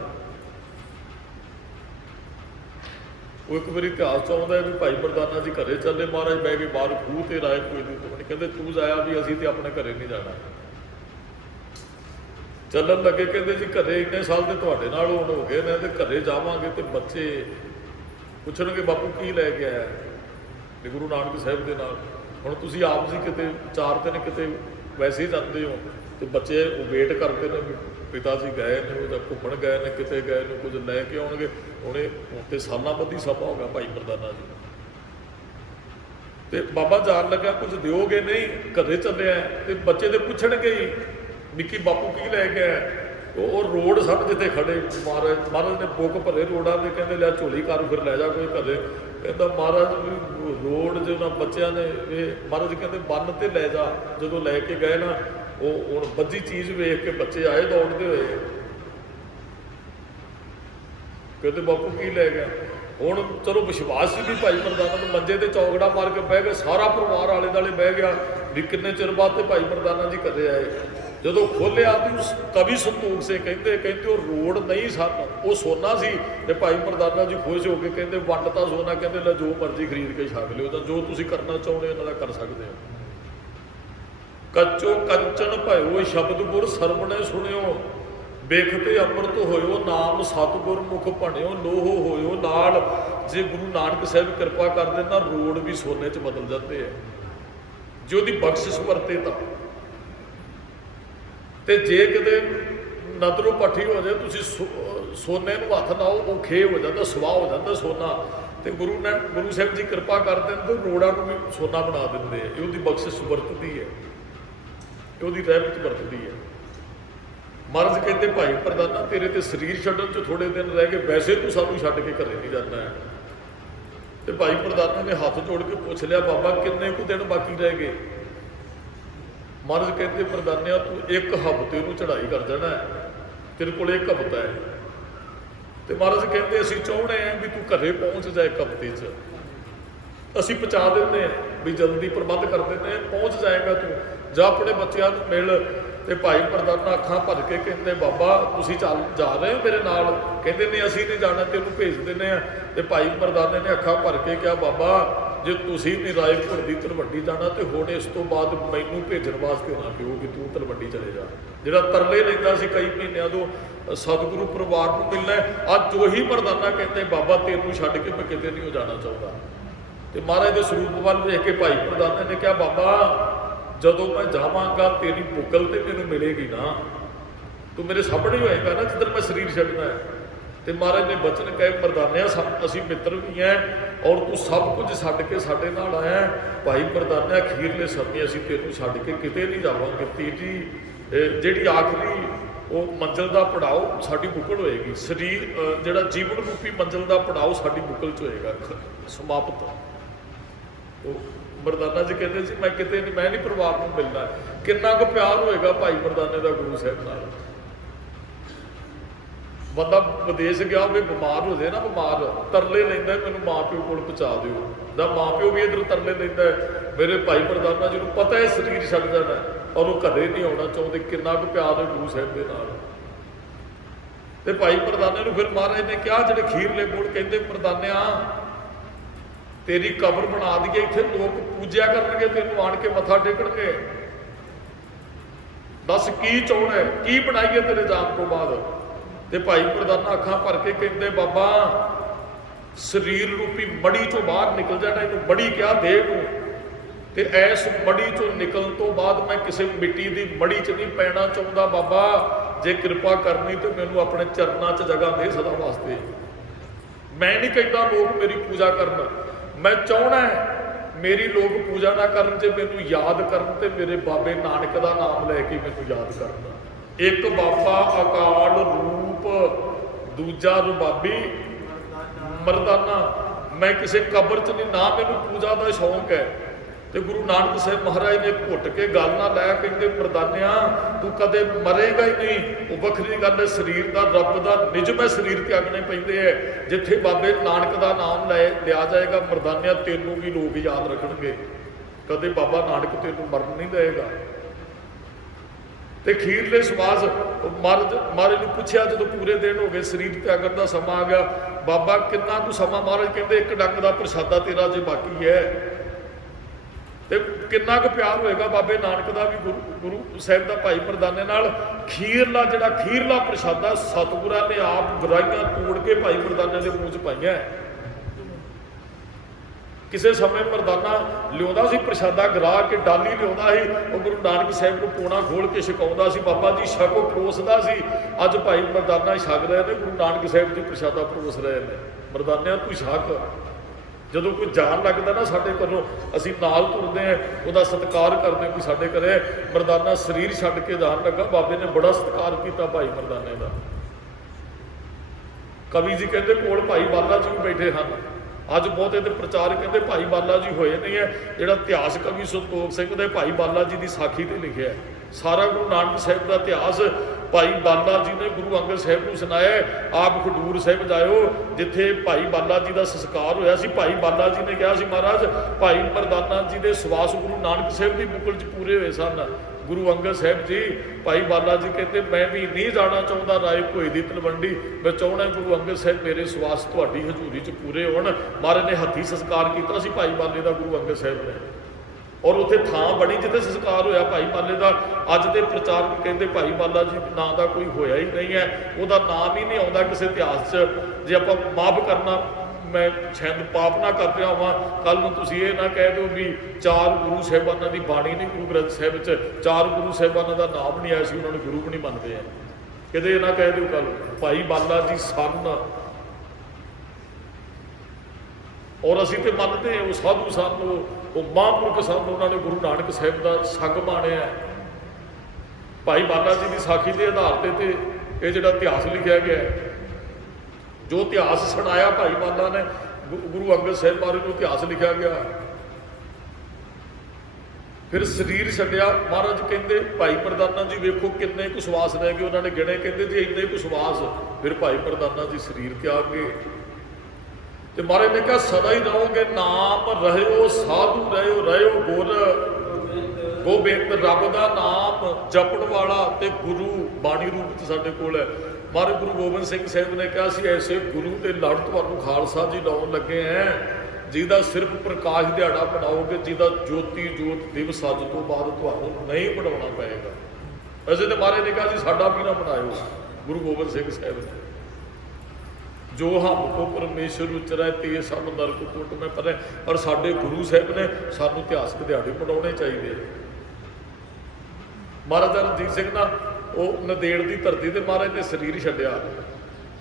ਉਹ ਇੱਕ ਵਾਰੀ ਇਤਿਹਾਸ 'ਚ ਆਉਂਦਾ ਵੀ ਭਾਈ ਪ੍ਰਧਾਨਾ ਜੀ ਘਰੇ ਚੱਲੇ, ਮਹਾਰਾਜ ਬਹਿ ਕੇ ਬਾਹਰ ਖੂਹ ਤੇ ਰਾਏ ਕੋਈ ਨਹੀਂ, ਕਹਿੰਦੇ ਤੂੰ ਜਾਇਆ ਵੀ ਅਸੀਂ ਤੇ ਆਪਣੇ ਘਰੇ ਨਹੀਂ ਜਾਣਾ। ਚੱਲਣ ਲੱਗੇ, ਕਹਿੰਦੇ ਜੀ ਘਰੇ ਇੰਨੇ ਸਾਲ ਤੇ ਤੁਹਾਡੇ ਨਾਲ ਹੁਣ ਹੋ ਗਏ ਨੇ ਤੇ ਘਰੇ ਜਾਵਾਂਗੇ ਤੇ ਬੱਚੇ ਪੁੱਛਣਗੇ ਬਾਪੂ ਕੀ ਲੈ ਕੇ ਆਇਆ ਤੇ ਗੁਰੂ ਨਾਨਕ ਸਾਹਿਬ ਦੇ ਨਾਲ। ਹੁਣ ਤੁਸੀਂ ਆਪ ਜੀ ਕਿਤੇ 4 ਦਿਨ ਕਿਤੇ ਵੈਸੇ ਹੀ ਜਾਂਦੇ ਹੋ ਤੇ ਬੱਚੇ ਉਹ ਵੇਟ ਕਰਦੇ ਨੇ, ਪਿਤਾ ਜੀ ਗਏ ਨੇ ਜਾਂ ਘੁੰਮਣ ਗਏ ਨੇ, ਕਿਤੇ ਗਏ ਨੇ, ਕੁਝ ਲੈ ਕੇ ਆਉਣਗੇ। ਹੁਣੇ ਤੇ ਸਾਲਾਂ ਬੱਧੀ ਸਭਾ ਹੋਗਾ ਭਾਈ ਪ੍ਰਧਾਨਾ ਜੀ ਤੇ ਬਾਬਾ ਜਾਣ ਲੱਗਾ ਕੁਝ ਦਿਓਗੇ ਨਹੀਂ, ਘਰੇ ਚੱਲਿਆ ਤੇ ਬੱਚੇ ਤੇ ਪੁੱਛਣਗੇ ਹੀ ਨਿੱਕੀ ਬਾਪੂ ਕੀ ਲੈ ਕੇ ਆਇਆ। ਉਹ ਰੋਡ ਸਭ ਜਿੱਥੇ ਖੜੇ ਮਹਾਰਾਜ ਨੇ ਬੁੱਕ ਭਰੇ ਰੋਡਾਂ ਦੇ, ਕਹਿੰਦੇ ਲਿਆ ਝੋਲੀ ਕਰ ਫਿਰ ਲੈ ਜਾ ਕੋਈ ਘਰੇ। ਕਹਿੰਦਾ ਮਹਾਰਾਜ ਵੀ ਰੋਡ ਜੇ ਉਹਨਾਂ ਬੱਚਿਆਂ ਨੇ ਇਹ ਮਹਾਰਾਜ ਕਹਿੰਦੇ ਬੰਨ ਤੇ ਲੈ ਜਾ। ਜਦੋਂ ਲੈ ਕੇ ਗਏ ਨਾ ਉਹ ਹੁਣ ਬੱਜੀ ਚੀਜ਼ ਵੇਖ ਕੇ ਬੱਚੇ ਆਏ ਦੌੜਦੇ ਹੋਏ, ਕਹਿੰਦੇ ਬਾਪੂ ਕੀ ਲੈ ਗਿਆ। ਹੁਣ ਚਲੋ ਵਿਸ਼ਵਾਸ ਸੀ ਵੀ ਭਾਈ ਪ੍ਰਧਾਨਾ ਨੂੰ ਮੰਜੇ ਤੇ ਚੌਗੜਾ ਮਾਰ ਕੇ ਬਹਿ ਗਏ, ਸਾਰਾ ਪਰਿਵਾਰ ਆਲੇ ਦੁਆਲੇ ਬਹਿ ਗਿਆ ਵੀ ਕਿੰਨੇ ਚਿਰ ਬਾਅਦ ਤੇ ਭਾਈ ਪ੍ਰਧਾਨਾ ਜੀ ਘਰੇ ਆਏ। ਜਦੋਂ ਖੋਲ੍ਹਿਆ ਤੇ ਕਵੀ ਸੰਤੋਖ ਸਿੰਘ ਕਹਿੰਦੇ ਉਹ ਰੋਡ ਨਹੀਂ ਸਨ, ਉਹ ਸੋਨਾ ਸੀ। ਤੇ ਭਾਈ ਪ੍ਰਧਾਨਾ ਜੀ ਖੁਸ਼ ਹੋ ਕੇ ਕਹਿੰਦੇ ਵੰਡ ਤਾਂ ਸੋਨਾ, ਕਹਿੰਦੇ ਲੈ ਜੋ ਮਰਜ਼ੀ ਖਰੀਦ ਕੇ ਛਕ ਲਿਓ, ਤਾਂ ਜੋ ਤੁਸੀਂ ਕਰਨਾ ਚਾਹੁੰਦੇ ਇਹਨਾਂ ਦਾ ਕਰ ਸਕਦੇ ਹੋ। ਕੱਚੋ ਕੰਚਨ ਭਇਓ ਸ਼ਬਦ ਗੁਰ ਸਰਵਣੇ ਸੁਣਿਓ, ਵੇਖਤੇ ਅੰਮ੍ਰਿਤ ਹੋਇਓ ਨਾਮ ਸਤਿਗੁਰ ਮੁਖ ਭਣਿਓ ਲੋਹ ਹੋਇਓ ਨਾਲ। ਜੇ ਗੁਰੂ ਨਾਨਕ ਸਾਹਿਬ ਕਿਰਪਾ ਕਰਦੇ ਨਾ ਰੋਡ ਵੀ ਸੋਨੇ 'ਚ ਬਦਲ ਜਾਂਦੇ ਆ ਜੇ ਉਹਦੀ ਬਖਸ਼ਿਸ਼ ਵਰਤੇ ਤਾਂ। ਤੇ ਜੇ ਕਿਤੇ ਨਦਰੋਂ ਪੱਠੀ ਹੋ ਜਾਏ ਤੁਸੀਂ ਸੋਨੇ ਨੂੰ ਹੱਥ ਲਾਓ ਉਹ ਖੇ ਹੋ ਜਾਂਦਾ, ਸਵਾਹ ਹੋ ਜਾਂਦਾ ਸੋਨਾ। ਤੇ ਗੁਰੂ ਸਾਹਿਬ ਜੀ ਕਿਰਪਾ ਕਰਦੇ ਨੇ ਤੇ ਰੋੜਾਂ ਨੂੰ ਵੀ ਸੋਨਾ ਬਣਾ ਦਿੰਦੇ ਆ। ਇਹ ਉਹਦੀ ਬਖਸ਼ਿਸ਼ ਵਰਤਦੀ ਹੈ, ਇਹ ਉਹਦੀ ਰਹਿਮਤ ਵਰਤਦੀ ਹੈ। ਮਹਾਰਾਜ ਕਹਿੰਦੇ ਭਾਈ ਪ੍ਰਧਾਨਾ ਤੇਰੇ ਤੇ ਸਰੀਰ ਛੱਡਣ 'ਚ ਥੋੜੇ ਦਿਨ ਰਹਿ ਗਏ, ਵੈਸੇ ਤੂੰ ਸਾਨੂੰ ਛੱਡ ਕੇ ਘਰੇ ਨਹੀਂ ਜਾਂਦਾ ਹੈ। ਤੇ ਭਾਈ ਪ੍ਰਧਾਨਾ ਨੇ ਹੱਥ ਜੋੜ ਕੇ ਪੁੱਛ ਲਿਆ ਬਾਬਾ ਕਿੰਨੇ ਕੁ ਦਿਨ ਬਾਕੀ ਰਹਿ ਗਏ। ਮਹਾਰਾਜ ਕਹਿੰਦੇ ਪ੍ਰਧਾਨਿਆ ਤੂੰ 1 ਹਫ਼ਤੇ ਨੂੰ ਚੜ੍ਹਾਈ ਕਰ ਜਾਣਾ ਹੈ, ਤੇਰੇ ਕੋਲ 1 ਹਫ਼ਤਾ ਹੈ। ਤੇ ਮਹਾਰਾਜ ਕਹਿੰਦੇ ਅਸੀਂ ਚਾਹੁੰਦੇ ਹਾਂ ਵੀ ਤੂੰ ਘਰੇ ਪਹੁੰਚ ਜਾ 1 ਹਫ਼ਤੇ 'ਚ, ਅਸੀਂ ਪਹੁੰਚਾ ਦਿੰਦੇ ਹਾਂ ਵੀ ਜਲਦੀ ਪ੍ਰਬੰਧ ਕਰ ਦਿੰਦੇ ਹਾਂ, ਪਹੁੰਚ ਜਾਏਗਾ ਤੂੰ, ਜਾਂ ਆਪਣੇ ਬੱਚਿਆਂ ਨੂੰ ਮਿਲ। ਤੇ ਭਾਈ ਪ੍ਰਧਾਨਾ ਅੱਖਾਂ ਭਰ ਕੇ ਕਹਿੰਦੇ ਬਾਬਾ ਤੁਸੀਂ ਜਾ ਰਹੇ ਹੋ ਮੇਰੇ ਨਾਲ? ਕਹਿੰਦੇ ਨਹੀਂ ਅਸੀਂ ਨਹੀਂ ਜਾਣਾ, ਤੈਨੂੰ ਭੇਜ ਦਿੰਦੇ ਆ। ਤੇ ਭਾਈ ਪ੍ਰਧਾਨੇ ਨੇ ਅੱਖਾਂ ਭਰ ਕੇ ਕਿਹਾ ਬਾਬਾ ਜੇ ਤੁਸੀਂ ਨਹੀਂ ਰਾਏਪੁਰ ਦੀ ਤਲਵੰਡੀ ਜਾਣਾ ਤੇ ਹੁਣ ਇਸ ਤੋਂ ਬਾਅਦ ਮੈਨੂੰ ਭੇਜਣ ਵਾਸਤੇ ਨਾ ਪਿਓ ਕਿ ਤੂੰ ਤਲਵੰਡੀ ਚਲੇ ਜਾ। ਜਿਹੜਾ ਤਰਲੇ ਲੈਂਦਾ ਸੀ ਕਈ ਮਹੀਨਿਆਂ ਤੋਂ ਸਤਿਗੁਰੂ ਪਰਿਵਾਰ ਨੂੰ ਮਿਲਣਾ, ਅੱਜ ਉਹੀ ਪ੍ਰਧਾਨਾ ਕਹਿੰਦੇ ਬਾਬਾ ਤੈਨੂੰ ਛੱਡ ਕੇ ਮੈਂ ਕਿਤੇ ਨਹੀਂ ਜਾਣਾ ਚਾਹੁੰਦਾ। ਤੇ ਮਹਾਰਾਜ ਦੇ ਸਰੂਪ ਵੱਲ ਵੇਖ ਕੇ ਭਾਈ ਪ੍ਰਧਾਨੇ ਨੇ ਕਿਹਾ ਬਾਬਾ ਜਦੋਂ ਮੈਂ ਜਾਵਾਂਗਾ ਤੇਰੀ ਬੁੱਕਲ ਤੇ ਮੈਨੂੰ ਮਿਲੇਗੀ ਨਾ, ਤੂੰ ਮੇਰੇ ਸਾਹਮਣੇ ਹੋਏਗਾ ਨਾ ਜਿੱਧਰ ਮੈਂ ਸਰੀਰ ਛੱਡਣਾ ਹੈ। ਤੇ ਮਹਾਰਾਜ ਨੇ ਬਚਨ ਕਹੇ ਪ੍ਰਧਾਨਿਆ ਅਸੀਂ ਮਿੱਤਰ ਵੀ ਹੈ ਔਰ ਤੂੰ ਸਭ ਕੁਝ ਛੱਡ ਕੇ ਸਾਡੇ ਨਾਲ ਆਇਆ। ਭਾਈ ਪ੍ਰਧਾਨਿਆ ਅਖੀਰਲੇ ਸਮੇਂ ਅਸੀਂ ਤੈਨੂੰ ਛੱਡ ਕੇ ਕਿਤੇ ਨਹੀਂ ਜਾਵਾਂਗੇ। ਤੀਜੀ ਜਿਹੜੀ ਆਖਰੀ ਉਹ ਮੰਜ਼ਿਲ ਦਾ ਪੜਾਓ ਸਾਡੀ ਬੁੱਕਲ ਹੋਏਗੀ, ਸਰੀਰ ਜਿਹੜਾ ਜੀਵਨ ਰੂਪੀ ਮੰਜ਼ਿਲ ਦਾ ਪੜਾਓ ਸਾਡੀ ਬੁੱਕਲ 'ਚ ਹੋਏਗਾ ਸਮਾਪਤ। ਉਹ ਮਰਦਾਨਾ ਜੀ ਕਹਿੰਦੇ ਸੀ ਮੈਂ ਕਿਤੇ ਨਹੀਂ, ਮੈਂ ਨਹੀਂ ਪਰਿਵਾਰ ਨੂੰ ਮਿਲਣਾ। ਕਿੰਨਾ ਕੁ ਪਿਆਰ ਹੋਏਗਾ ਭਾਈ ਮਰਦਾਨੇ ਦਾ ਗੁਰੂ ਸਾਹਿਬ ਨਾਲ। ਬੰਦਾ ਵਿਦੇਸ਼ ਗਿਆ ਹੋਵੇ ਬਿਮਾਰ ਹੋ ਜਾਏ ਨਾ, ਬਿਮਾਰ ਤਰਲੇ ਲੈਂਦਾ ਮੈਨੂੰ ਮਾਂ ਪਿਓ ਕੋਲ ਪਹੁੰਚਾ ਦਿਓ, ਜਾਂ ਮਾਂ ਪਿਓ ਵੀ ਇੱਧਰ ਤਰਲੇ ਲੈਂਦਾ ਮੇਰੇ ਭਾਈ ਪ੍ਰਧਾਨਾ ਜੀ ਨੂੰ ਪਤਾ ਹੈ ਸਰੀਰ ਛੱਡ ਜਾਣਾ ਔਰ ਉਹ ਘਰੇ ਨਹੀਂ ਆਉਣਾ ਚਾਹੁੰਦੇ। ਕਿੰਨਾ ਕੁ ਪਿਆਰ ਹੈ ਗੁਰੂ ਸਾਹਿਬ ਦੇ ਨਾਲ। ਤੇ ਭਾਈ ਪ੍ਰਧਾਨੇ ਨੂੰ ਫਿਰ ਮਹਾਰਾਜ ਨੇ ਕਿਹਾ ਜਿਹੜੇ ਖੀਰਲੇ ਬੋਲ ਕਹਿੰਦੇ ਪ੍ਰਧਾਨਿਆ ਤੇਰੀ ਕਬਰ ਬਣਾ ਦਈਏ, ਇੱਥੇ ਲੋਕ ਪੂਜਿਆ ਕਰਨਗੇ, ਤੈਨੂੰ ਆਣ ਕੇ ਮੱਥਾ ਟੇਕਣਗੇ, ਦੱਸ ਕੀ ਚਾਹੁੰਦਾ, ਕੀ ਬਣਾਈਏ ਤੇਰੇ ਜਾਣ ਤੋਂ ਬਾਅਦ। ਤੇ ਭਾਈ ਪ੍ਰਧਾਨਾ ਅੱਖਾਂ ਭਰ ਕੇ ਕਹਿੰਦੇ ਬਾਬਾ ਸਰੀਰ ਰੂਪੀ ਮੜੀ ਚੋਂ ਬਾਹਰ ਨਿਕਲ ਜਾਣਾ, ਇਹਨੂੰ ਮੜੀ ਕਿਹਾ ਦੇਹ ਨੂੰ। ਤੇ ਐਸ ਮੜੀ ਚੋਂ ਨਿਕਲਣ ਤੋਂ ਬਾਅਦ ਮੈਂ ਕਿਸੇ ਮਿੱਟੀ ਦੀ ਮੜੀ 'ਚ ਨਹੀਂ ਪੈਣਾ ਚਾਹੁੰਦਾ ਬਾਬਾ, ਜੇ ਕਿਰਪਾ ਕਰਨੀ ਤੇ ਮੈਨੂੰ ਆਪਣੇ ਚਰਨਾਂ 'ਚ ਜਗ੍ਹਾ ਦੇ ਸਦਾ ਵਾਸਤੇ। ਮੈਂ ਨਹੀਂ ਕਹਿੰਦਾ ਲੋਕ ਮੇਰੀ ਪੂਜਾ ਕਰਨ, ਮੈਂ ਚਾਹੁੰਦਾ ਮੇਰੀ ਲੋਕ ਪੂਜਾ ਨਾ ਕਰਨ ਤੇ ਮੈਨੂੰ ਯਾਦ ਕਰਨ ਤੇ ਮੇਰੇ ਬਾਬੇ ਨਾਨਕ ਦਾ ਨਾਮ ਲੈ ਕੇ ਮੈਨੂੰ ਯਾਦ ਕਰਨ। ਇੱਕ ਬਾਬਾ ਅਕਾਲ ਰੂਪ, ਦੂਜਾ ਰਬਾਬੀ ਮਰਦਾਨਾ। ਮੈਂ ਕਿਸੇ ਕਬਰ 'ਚ ਨਹੀਂ, ਨਾ ਮੈਨੂੰ ਪੂਜਾ ਦਾ ਸ਼ੌਂਕ ਹੈ। ਤੇ ਗੁਰੂ ਨਾਨਕ ਸਾਹਿਬ ਮਹਾਰਾਜ ਨੇ ਘੁੱਟ ਕੇ ਗੱਲ ਨਾ ਲਾਇਆ, ਕਹਿੰਦੇ ਮਰਦਾਨਿਆ ਤੂੰ ਕਦੇ ਮਰੇਗਾ ਹੀ ਨਹੀਂ। ਉਹ ਵੱਖਰੀ ਗੱਲ ਹੈ, ਸਰੀਰ ਦਾ ਰੱਬ ਦਾ ਨਿਯਮ ਹੈ, ਸਰੀਰ ਤਿਆਗਣੇ ਪੈਂਦੇ ਹੈ। ਜਿੱਥੇ ਬਾਬੇ ਨਾਨਕ ਦਾ ਨਾਮ ਲਿਆ ਜਾਏਗਾ ਮਰਦਾਨਿਆ ਤੈਨੂੰ ਵੀ ਲੋਕ ਯਾਦ ਰੱਖਣਗੇ, ਕਦੇ ਬਾਬਾ ਨਾਨਕ ਤੈਨੂੰ ਮਰਨ ਨਹੀਂ ਦੇਗਾ। ਤੇ ਖੀਰਲੇ ਸਵਾਸ ਮਹਾਰਾਜ ਨੂੰ ਪੁੱਛਿਆ ਜਦੋਂ ਪੂਰੇ ਦਿਨ ਹੋ ਗਏ ਸਰੀਰ ਤਿਆਗਣ ਦਾ ਸਮਾਂ ਆ ਗਿਆ, ਬਾਬਾ ਕਿੰਨਾ ਕੁ ਸਮਾਂ? ਮਹਾਰਾਜ ਕਹਿੰਦੇ 1 ਡੰਗ ਦਾ ਪ੍ਰਸ਼ਾਦਾ ਤੇਰਾ ਜੇ ਬਾਕੀ ਹੈ। ਤੇ ਕਿੰਨਾ ਕੁ ਪਿਆਰ ਹੋਏਗਾ ਬਾਬੇ ਨਾਨਕ ਦਾ ਵੀ ਗੁਰੂ ਸਾਹਿਬ ਦਾ ਭਾਈ ਮਰਦਾਨੇ ਨਾਲ। ਜਿਹੜਾ ਖੀਰਲਾ ਪ੍ਰਸ਼ਾਦਾ ਸਤਿਗੁਰਾਂ ਨੇ ਆਪ ਗਰਾਈਆਂ ਤੋੜ ਕੇ ਭਾਈ ਮਰਦਾਨੇ ਦੇ ਮੂੰਹ 'ਚ ਪਾਈਆਂ। ਕਿਸੇ ਸਮੇਂ ਮਰਦਾਨਾ ਲਿਆਉਂਦਾ ਸੀ ਪ੍ਰਸ਼ਾਦਾ, ਗਰਾ ਕੇ ਡਾਲੀ ਲਿਆਉਂਦਾ ਸੀ, ਉਹ ਗੁਰੂ ਨਾਨਕ ਸਾਹਿਬ ਨੂੰ ਪੋਣਾ ਖੋਲ ਕੇ ਛਕਾਉਂਦਾ ਸੀ, ਬਾਬਾ ਜੀ ਛਕੋ ਪਰੋਸਦਾ ਸੀ। ਅੱਜ ਭਾਈ ਮਰਦਾਨਾ ਛਕ ਰਹੇ ਨੇ, ਗੁਰੂ ਨਾਨਕ ਸਾਹਿਬ ਜੀ ਪ੍ਰਸ਼ਾਦਾ ਪਰੋਸ ਰਹੇ ਨੇ। ਮਰਦਾਨਿਆਂ ਤੂੰ ਛਕ। ਜਦੋਂ ਕੋਈ ਜਾਣ ਲੱਗਦਾ ਨਾ ਸਾਡੇ ਘਰੋਂ, ਅਸੀਂ ਨਾਲ ਤੁਰਦੇ ਹਾਂ, ਉਹਦਾ ਸਤਿਕਾਰ ਕਰਦੇ ਕੋਈ ਸਾਡੇ ਘਰੇ। ਮਰਦਾਨਾ ਸਰੀਰ ਛੱਡ ਕੇ ਜਾਣ ਲੱਗਾ, ਬਾਬੇ ਨੇ ਬੜਾ ਸਤਿਕਾਰ ਕੀਤਾ ਭਾਈ ਮਰਦਾਨੇ ਦਾ। ਕਵੀ ਜੀ ਕਹਿੰਦੇ ਕੋਲ ਭਾਈ ਬਾਲਾ ਜੀ ਵੀ ਬੈਠੇ ਹਨ। ਅੱਜ ਬਹੁਤ ਇਹਦੇ ਪ੍ਰਚਾਰ ਕਹਿੰਦੇ ਭਾਈ ਬਾਲਾ ਜੀ ਹੋਏ ਨਹੀਂ ਹੈ। ਜਿਹੜਾ ਇਤਿਹਾਸ ਕਵੀ ਸੰਤੋਖ ਸਿੰਘ ਦੇ ਭਾਈ ਬਾਲਾ ਜੀ ਦੀ ਸਾਖੀ ਤੇ ਲਿਖਿਆ ਸਾਰਾ ਗੁਰੂ ਨਾਨਕ ਸਾਹਿਬ ਦਾ ਇਤਿਹਾਸ ਭਾਈ ਬਾਲਾ ਜੀ ਨੇ ਗੁਰੂ ਅੰਗਦ ਸਾਹਿਬ ਨੂੰ ਸੁਣਾਇਆ। ਆਪ ਖਡੂਰ ਸਾਹਿਬ ਜਾਇਓ ਜਿੱਥੇ ਭਾਈ ਬਾਲਾ ਜੀ ਦਾ ਸੰਸਕਾਰ ਹੋਇਆ ਸੀ। ਭਾਈ ਬਾਲਾ ਜੀ ਨੇ ਕਿਹਾ ਸੀ ਮਹਾਰਾਜ ਭਾਈ ਮਰਦਾਨਾ ਜੀ ਦੇ ਸਵਾਸ ਗੁਰੂ ਨਾਨਕ ਸਾਹਿਬ ਦੀ ਬੁੱਕਲ 'ਚ ਪੂਰੇ ਹੋਏ ਸਨ। ਗੁਰੂ ਅੰਗਦ ਸਾਹਿਬ ਜੀ ਭਾਈ ਬਾਲਾ ਜੀ ਕਹਿੰਦੇ ਮੈਂ ਵੀ ਨਹੀਂ ਜਾਣਾ ਚਾਹੁੰਦਾ ਰਾਏ ਭੋਏ ਦੀ ਤਲਵੰਡੀ, ਮੈਂ ਚਾਹੁੰਦਾ ਗੁਰੂ ਅੰਗਦ ਸਾਹਿਬ ਮੇਰੇ ਸਵਾਸ ਤੁਹਾਡੀ ਹਜ਼ੂਰੀ 'ਚ ਪੂਰੇ ਹੋਣ। ਮਹਾਰਾਜ ਨੇ ਹੱਥੀਂ ਸੰਸਕਾਰ ਕੀਤਾ ਸੀ ਭਾਈ ਬਾਲੇ ਦਾ ਗੁਰੂ ਅੰਗਦ ਸਾਹਿਬ ਨੇ। ਔਰ ਉੱਥੇ ਥਾਂ ਬਣੀ ਜਿੱਥੇ ਸੰਸਕਾਰ ਹੋਇਆ ਭਾਈ ਬਾਲੇ ਦਾ। ਅੱਜ ਦੇ ਪ੍ਰਚਾਰਕ ਕਹਿੰਦੇ ਭਾਈ ਬਾਲਾ ਜੀ ਨਾਂ ਦਾ ਕੋਈ ਹੋਇਆ ਹੀ ਨਹੀਂ ਹੈ, ਉਹਦਾ ਨਾਮ ਹੀ ਨਹੀਂ ਆਉਂਦਾ ਕਿਸੇ ਇਤਿਹਾਸ 'ਚ। ਜੇ ਆਪਾਂ ਮਾਫ ਕਰਨਾ, ਮੈਂ ਸ਼ਾਇਦ ਪਾਪ ਨਾ ਕਰ ਰਿਹਾ ਹਾਂ, ਕੱਲ੍ਹ ਨੂੰ ਤੁਸੀਂ ਇਹ ਨਾ ਕਹਿ ਦਿਓ ਵੀ 4 ਗੁਰੂ ਸਾਹਿਬਾਨਾਂ ਦੀ ਬਾਣੀ ਨਹੀਂ ਗੁਰੂ ਗ੍ਰੰਥ ਸਾਹਿਬ 'ਚ 4 ਗੁਰੂ ਸਾਹਿਬਾਨਾਂ ਦਾ ਨਾਮ ਨਹੀਂ ਆਇਆ ਸੀ, ਉਹਨਾਂ ਨੂੰ ਗੁਰੂ ਵੀ ਨਹੀਂ ਮੰਨਦੇ ਆ। ਕਿਤੇ ਇਹ ਨਾ ਕਹਿ ਦਿਓ ਕੱਲ੍ਹ ਭਾਈ ਬਾਲਾ ਜੀ ਸਨ, ਔਰ ਅਸੀਂ ਤੇ ਮੰਨਦੇ ਹਾਂ ਉਹ ਸਾਧੂ ਸਨ, ਉਹ ਮਹਾਂਪੁਰਖ ਸਨ, ਉਹਨਾਂ ਨੇ ਗੁਰੂ ਨਾਨਕ ਸਾਹਿਬ ਦਾ ਸੰਗ ਮਾਣਿਆ। ਭਾਈ ਬਾਲਾ ਜੀ ਦੀ ਸਾਖੀ ਦੇ ਆਧਾਰ ਤੇ ਇਹ ਜਿਹੜਾ ਇਤਿਹਾਸ ਲਿਖਿਆ ਗਿਆ ਹੈ, ਜੋ ਇਤਿਹਾਸ ਸੁਣਾਇਆ ਭਾਈ ਬਾਲਾ ਨੇ, ਗੁਰੂ ਅੰਗਦ ਸਾਹਿਬ ਬਾਰੇ ਜੋ ਇਤਿਹਾਸ ਲਿਖਿਆ ਗਿਆ। ਫਿਰ ਸਰੀਰ ਛੱਡਿਆ, ਮਹਾਰਾਜ ਕਹਿੰਦੇ ਭਾਈ ਪ੍ਰਦਾਨਾ ਜੀ ਵੇਖੋ ਕਿੰਨੇ ਕੁ ਸਵਾਸ ਰਹਿ ਗਏ, ਉਹਨਾਂ ਨੇ ਗਿਣੇ, ਕਹਿੰਦੇ ਜੀ ਇੰਨੇ ਕੁ ਸਵਾਸ। ਫਿਰ ਭਾਈ ਪ੍ਰਦਾਨਾ ਜੀ ਸਰੀਰ ਤਿਆਗੇ ਤੇ ਮਹਾਰਾਜ ਨੇ ਕਿਹਾ ਸਦਾ ਹੀ ਰਹੋਗੇ, ਨਾਮ ਰਹਿਓ ਸਾਧੂ ਰਹਿਓ, ਰਹਿਓ ਗੁਰ ਗੋਬਿੰਦ, ਰੱਬ ਦਾ ਨਾਮ ਜਪਣ ਵਾਲਾ ਤੇ ਗੁਰੂ ਬਾਣੀ ਰੂਪ 'ਚ ਸਾਡੇ ਕੋਲ ਹੈ। ਮਹਾਰਾਜ ਗੁਰੂ ਗੋਬਿੰਦ ਸਿੰਘ ਸਾਹਿਬ ਨੇ ਕਿਹਾ ਸੀ ਐਸੇ ਗੁਰੂ ਦੇ ਲੜ ਤੁਹਾਨੂੰ ਖਾਲਸਾ ਜੀ ਲਾਉਣ ਲੱਗੇ ਹੈ, ਜਿਹਦਾ ਸਿਰਫ ਪ੍ਰਕਾਸ਼ ਦਿਹਾੜਾ ਬਣਾਓਗੇ, ਜਿਹਦਾ ਜੋਤੀ ਜੋਤ ਦਿਵਸ ਅੱਜ ਤੋਂ ਬਾਅਦ ਤੁਹਾਨੂੰ ਨਹੀਂ ਬਣਾਉਣਾ ਪਏਗਾ। ਵੈਸੇ ਤਾਂ ਮਹਾਰਾਜ ਨੇ ਕਿਹਾ ਸੀ ਸਾਡਾ ਵੀ ਨਾ ਬਣਾਇਓ, ਗੁਰੂ ਗੋਬਿੰਦ ਸਿੰਘ ਸਾਹਿਬ ਨੇ। ਜੋ ਹਮ ਕੋ ਪਰਮੇਸ਼ਰ ਉਚਰੈ ਤੇ ਸਭ ਨਰਕ ਕੁੱਟ ਮੈਂ ਪਰੇ। ਪਰ ਸਾਡੇ ਗੁਰੂ ਸਾਹਿਬ ਨੇ ਸਾਨੂੰ ਇਤਿਹਾਸਕ ਦਿਹਾੜੇ ਬਣਾਉਣੇ ਚਾਹੀਦੇ। ਮਹਾਰਾਜਾ ਰਣਜੀਤ ਸਿੰਘ ਨਾ ਉਹ ਨੰਦੇੜ ਦੀ ਧਰਤੀ ਤੇ ਮਹਾਰਾਜ ਨੇ ਸਰੀਰ ਛੱਡਿਆ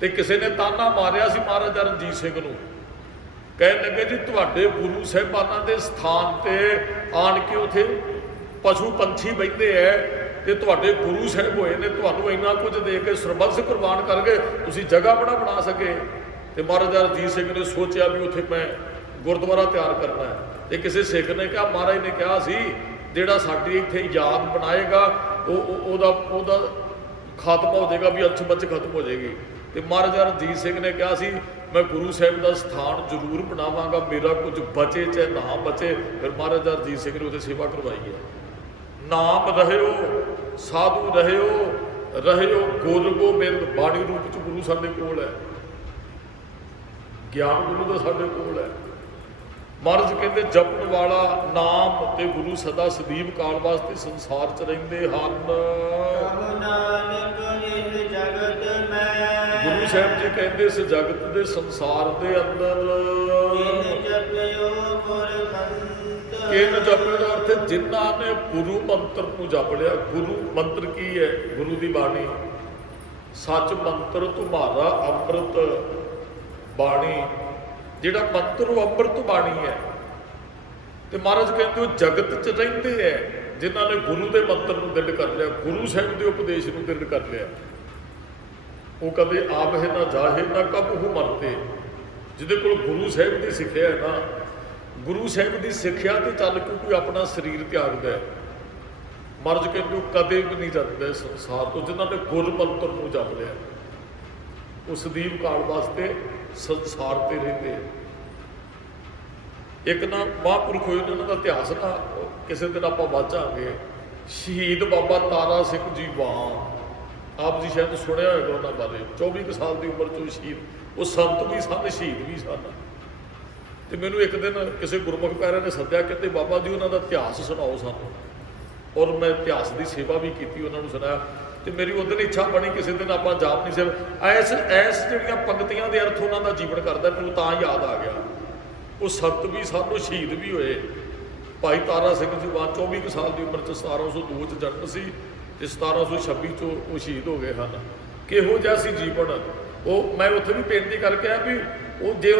ਤੇ ਕਿਸੇ ਨੇ ਤਾਨਾ ਮਾਰਿਆ ਸੀ ਮਹਾਰਾਜਾ ਰਣਜੀਤ ਸਿੰਘ ਨੂੰ, ਕਹਿਣ ਲੱਗੇ ਜੀ ਤੁਹਾਡੇ ਗੁਰੂ ਸਾਹਿਬਾਨਾਂ ਦੇ ਸਥਾਨ ਤੇ ਆਣ ਕੇ ਉੱਥੇ ਪਸ਼ੂ ਪੰਛੀ ਬਹਿੰਦੇ ਐ ਤੇ ਤੁਹਾਡੇ ਗੁਰੂ ਸਾਹਿਬ ਹੋਏ ਨੇ, ਤੁਹਾਨੂੰ ਇੰਨਾ ਕੁਝ ਦੇ ਕੇ ਸਰਬੰਸ ਕੁਰਬਾਨ ਕਰ ਗਏ, ਤੁਸੀਂ ਜਗ੍ਹਾ ਬਣਾ ਸਕੇ। ਤੇ ਮਹਾਰਾਜਾ ਰਣਜੀਤ ਸਿੰਘ ਨੇ ਸੋਚਿਆ ਵੀ ਉੱਥੇ ਮੈਂ ਗੁਰਦੁਆਰਾ ਤਿਆਰ ਕਰਨਾ ਹੈ। ਤੇ ਕਿਸੇ ਸਿੱਖ ਨੇ ਕਿਹਾ ਮਹਾਰਾਜ ਨੇ ਕਿਹਾ ਸੀ ਜਿਹੜਾ ਸਾਡੀ ਇੱਥੇ ਯਾਦ ਬਣਾਏਗਾ ਉਹਦਾ ਖਾਤਮਾ ਹੋ ਜਾਏਗਾ, ਵੀ ਅੱਛ ਬੱਚ ਖਤਮ ਹੋ ਜਾਏਗੀ। ਤੇ ਮਹਾਰਾਜਾ ਰਣਜੀਤ ਸਿੰਘ ਨੇ ਕਿਹਾ ਸੀ ਮੈਂ ਗੁਰੂ ਸਾਹਿਬ ਦਾ ਸਥਾਨ ਜ਼ਰੂਰ ਬਣਾਵਾਂਗਾ, ਮੇਰਾ ਕੁਝ ਬਚੇ ਚਾਹੇ ਨਾ ਬਚੇ। ਫਿਰ ਮਹਾਰਾਜਾ ਰਣਜੀਤ ਸਿੰਘ ਨੇ ਉੱਥੇ ਸੇਵਾ ਕਰਵਾਈ ਹੈ। ਨਾਮ ਰਹਿਓ ਸਾਧੂ ਰਹਿਓ, ਰਹਿਓ ਗੁਰ ਗੋਬਿੰਦ, ਬਾਣੀ ਰੂਪ 'ਚ ਗੁਰੂ ਸਾਡੇ ਕੋਲ ਹੈ, ਗਿਆਨ ਗੁਰੂ ਦਾ ਸਾਡੇ ਕੋਲ ਹੈ। ਮਹਾਰਾਜ ਕਹਿੰਦੇ ਜਪਣ ਵਾਲਾ ਨਾਮ ਤੇ ਗੁਰੂ ਸਦਾ ਸਦੀਵ ਕਾਲ ਵਾਸਤੇ ਸੰਸਾਰ 'ਚ ਰਹਿੰਦੇ ਹਨ। ਗੁਰੂ ਸਾਹਿਬ ਜੀ ਕਹਿੰਦੇ ਇਸ ਜਗਤ ਦੇ ਸੰਸਾਰ ਦੇ ਅੰਦਰ ਕਿਨ ਜਪੇ ਦਾ ਅਰਥ ਜਿਨ੍ਹਾਂ ਨੇ ਗੁਰੂ ਮੰਤਰ ਨੂੰ ਜਪ ਲਿਆ। ਗੁਰੂ ਮੰਤਰ ਕੀ ਹੈ? ਗੁਰੂ ਦੀ ਬਾਣੀ, ਸੱਚ ਮੰਤਰ ਤੁਮਾਰਾ ਅੰਮ੍ਰਿਤ ਬਾਣੀ, ਜਿਹੜਾ ਮੰਤਰ ਉਹ ਅੰਮ੍ਰਿਤ ਬਾਣੀ ਹੈ। ਤੇ ਮਹਾਰਾਜ ਕਹਿੰਦੇ ਉਹ ਜਗਤ 'ਚ ਰਹਿੰਦੇ ਹੈ ਜਿਨ੍ਹਾਂ ਨੇ ਗੁਰੂ ਦੇ ਮੰਤਰ ਨੂੰ ਦ੍ਰਿੜ ਕਰ ਲਿਆ, ਗੁਰੂ ਸਾਹਿਬ ਦੇ ਉਪਦੇਸ਼ ਨੂੰ ਦ੍ਰਿੜ ਕਰ ਲਿਆ। ਉਹ ਕਦੇ ਆਵਹਿ ਨਾ ਜਾਹੇ ਨਾ ਕਬਹੁ ਮਰਤੇ। ਜਿਹਦੇ ਕੋਲ ਗੁਰੂ ਸਾਹਿਬ ਦੀ ਸਿੱਖਿਆ ਹੈ ਨਾ, ਗੁਰੂ ਸਾਹਿਬ ਦੀ ਸਿੱਖਿਆ ਤੇ ਚੱਲ ਕੇ ਕੋਈ ਆਪਣਾ ਸਰੀਰ ਤਿਆਗਦਾ ਹੈ, ਮਹਾਰਾਜ ਕਹਿੰਦੇ ਉਹ ਕਦੇ ਵੀ ਨਹੀਂ ਜਾਂਦਾ ਸੰਸਾਰ ਤੋਂ। ਜਿਨ੍ਹਾਂ ਨੇ ਗੁਰ ਮੰਤਰ ਨੂੰ ਜਪ ਲਿਆ ਉਹ ਸਦੀਵ ਕਾਲ ਵਾਸਤੇ ਸੰਸਾਰ ਤੇ ਰਹਿੰਦੇ। ਇੱਕ ਨਾ ਮਹਾਂਪੁਰਖ ਹੋਏ, ਉਹਨਾਂ ਦਾ ਇਤਿਹਾਸ ਨਾ ਕਿਸੇ ਦਿਨ ਆਪਾਂ ਵਾਚਾਂਗੇ। ਸ਼ਹੀਦ ਬਾਬਾ ਤਾਰਾ ਸਿੰਘ ਜੀ ਵਾਂ, ਆਪ ਜੀ ਸ਼ਾਇਦ ਸੁਣਿਆ ਹੋਏਗਾ ਉਹਨਾਂ ਬਾਰੇ। 24 ਸਾਲ ਦੀ ਉਮਰ 'ਚੋਂ ਸ਼ਹੀਦ, ਉਹ ਸੰਤ ਵੀ ਸਨ ਸ਼ਹੀਦ ਵੀ ਸਨ। ਤੇ ਮੈਨੂੰ ਇੱਕ ਦਿਨ ਕਿਸੇ ਗੁਰਮੁਖ ਪਿਆਰਿਆਂ ਨੇ ਸੱਦਿਆ, ਕਹਿੰਦੇ ਬਾਬਾ ਜੀ ਉਹਨਾਂ ਦਾ ਇਤਿਹਾਸ ਸੁਣਾਓ ਸਾਨੂੰ। ਔਰ ਮੈਂ ਇਤਿਹਾਸ ਦੀ ਸੇਵਾ ਵੀ ਕੀਤੀ, ਉਹਨਾਂ ਨੂੰ ਸੁਣਾਇਆ। ਤੇ ਮੇਰੀ ਉਸ ਦਿਨ ਇੱਛਾ ਬਣੀ ਕਿਸੇ ਦਿਨ ਆਪਾਂ ਜਾਪਨੀ ਸਾਹਿਬ ਐਸ ਜਿਹੜੀਆਂ ਪੰਕਤੀਆਂ ਦੇ ਅਰਥ ਉਹਨਾਂ ਦਾ ਜੀਵਨ ਕਰਦਾ, ਮੈਨੂੰ ਤਾਂ ਯਾਦ ਆ ਗਿਆ। ਉਹ ਸੰਤ ਵੀ ਸਨ, ਉਹ ਸ਼ਹੀਦ ਵੀ ਹੋਏ। ਭਾਈ ਤਾਰਾ ਸਿੰਘ ਜੀ ਬਾਅਦ 24 ਸਾਲ ਦੀ ਉਮਰ 'ਚ 1702 'ਚ ਜਨਮ ਸੀ ਤੇ 1726 'ਚੋਂ ਉਹ ਸ਼ਹੀਦ ਹੋ ਗਏ ਹਨ। ਕਿਹੋ ਜਿਹਾ ਸੀ ਜੀਵਨ ਉਹ। ਮੈਂ ਉੱਥੇ ਵੀ ਬੇਨਤੀ ਕਰਕੇ ਆਇਆ ਵੀ ਉਹ ਜੇ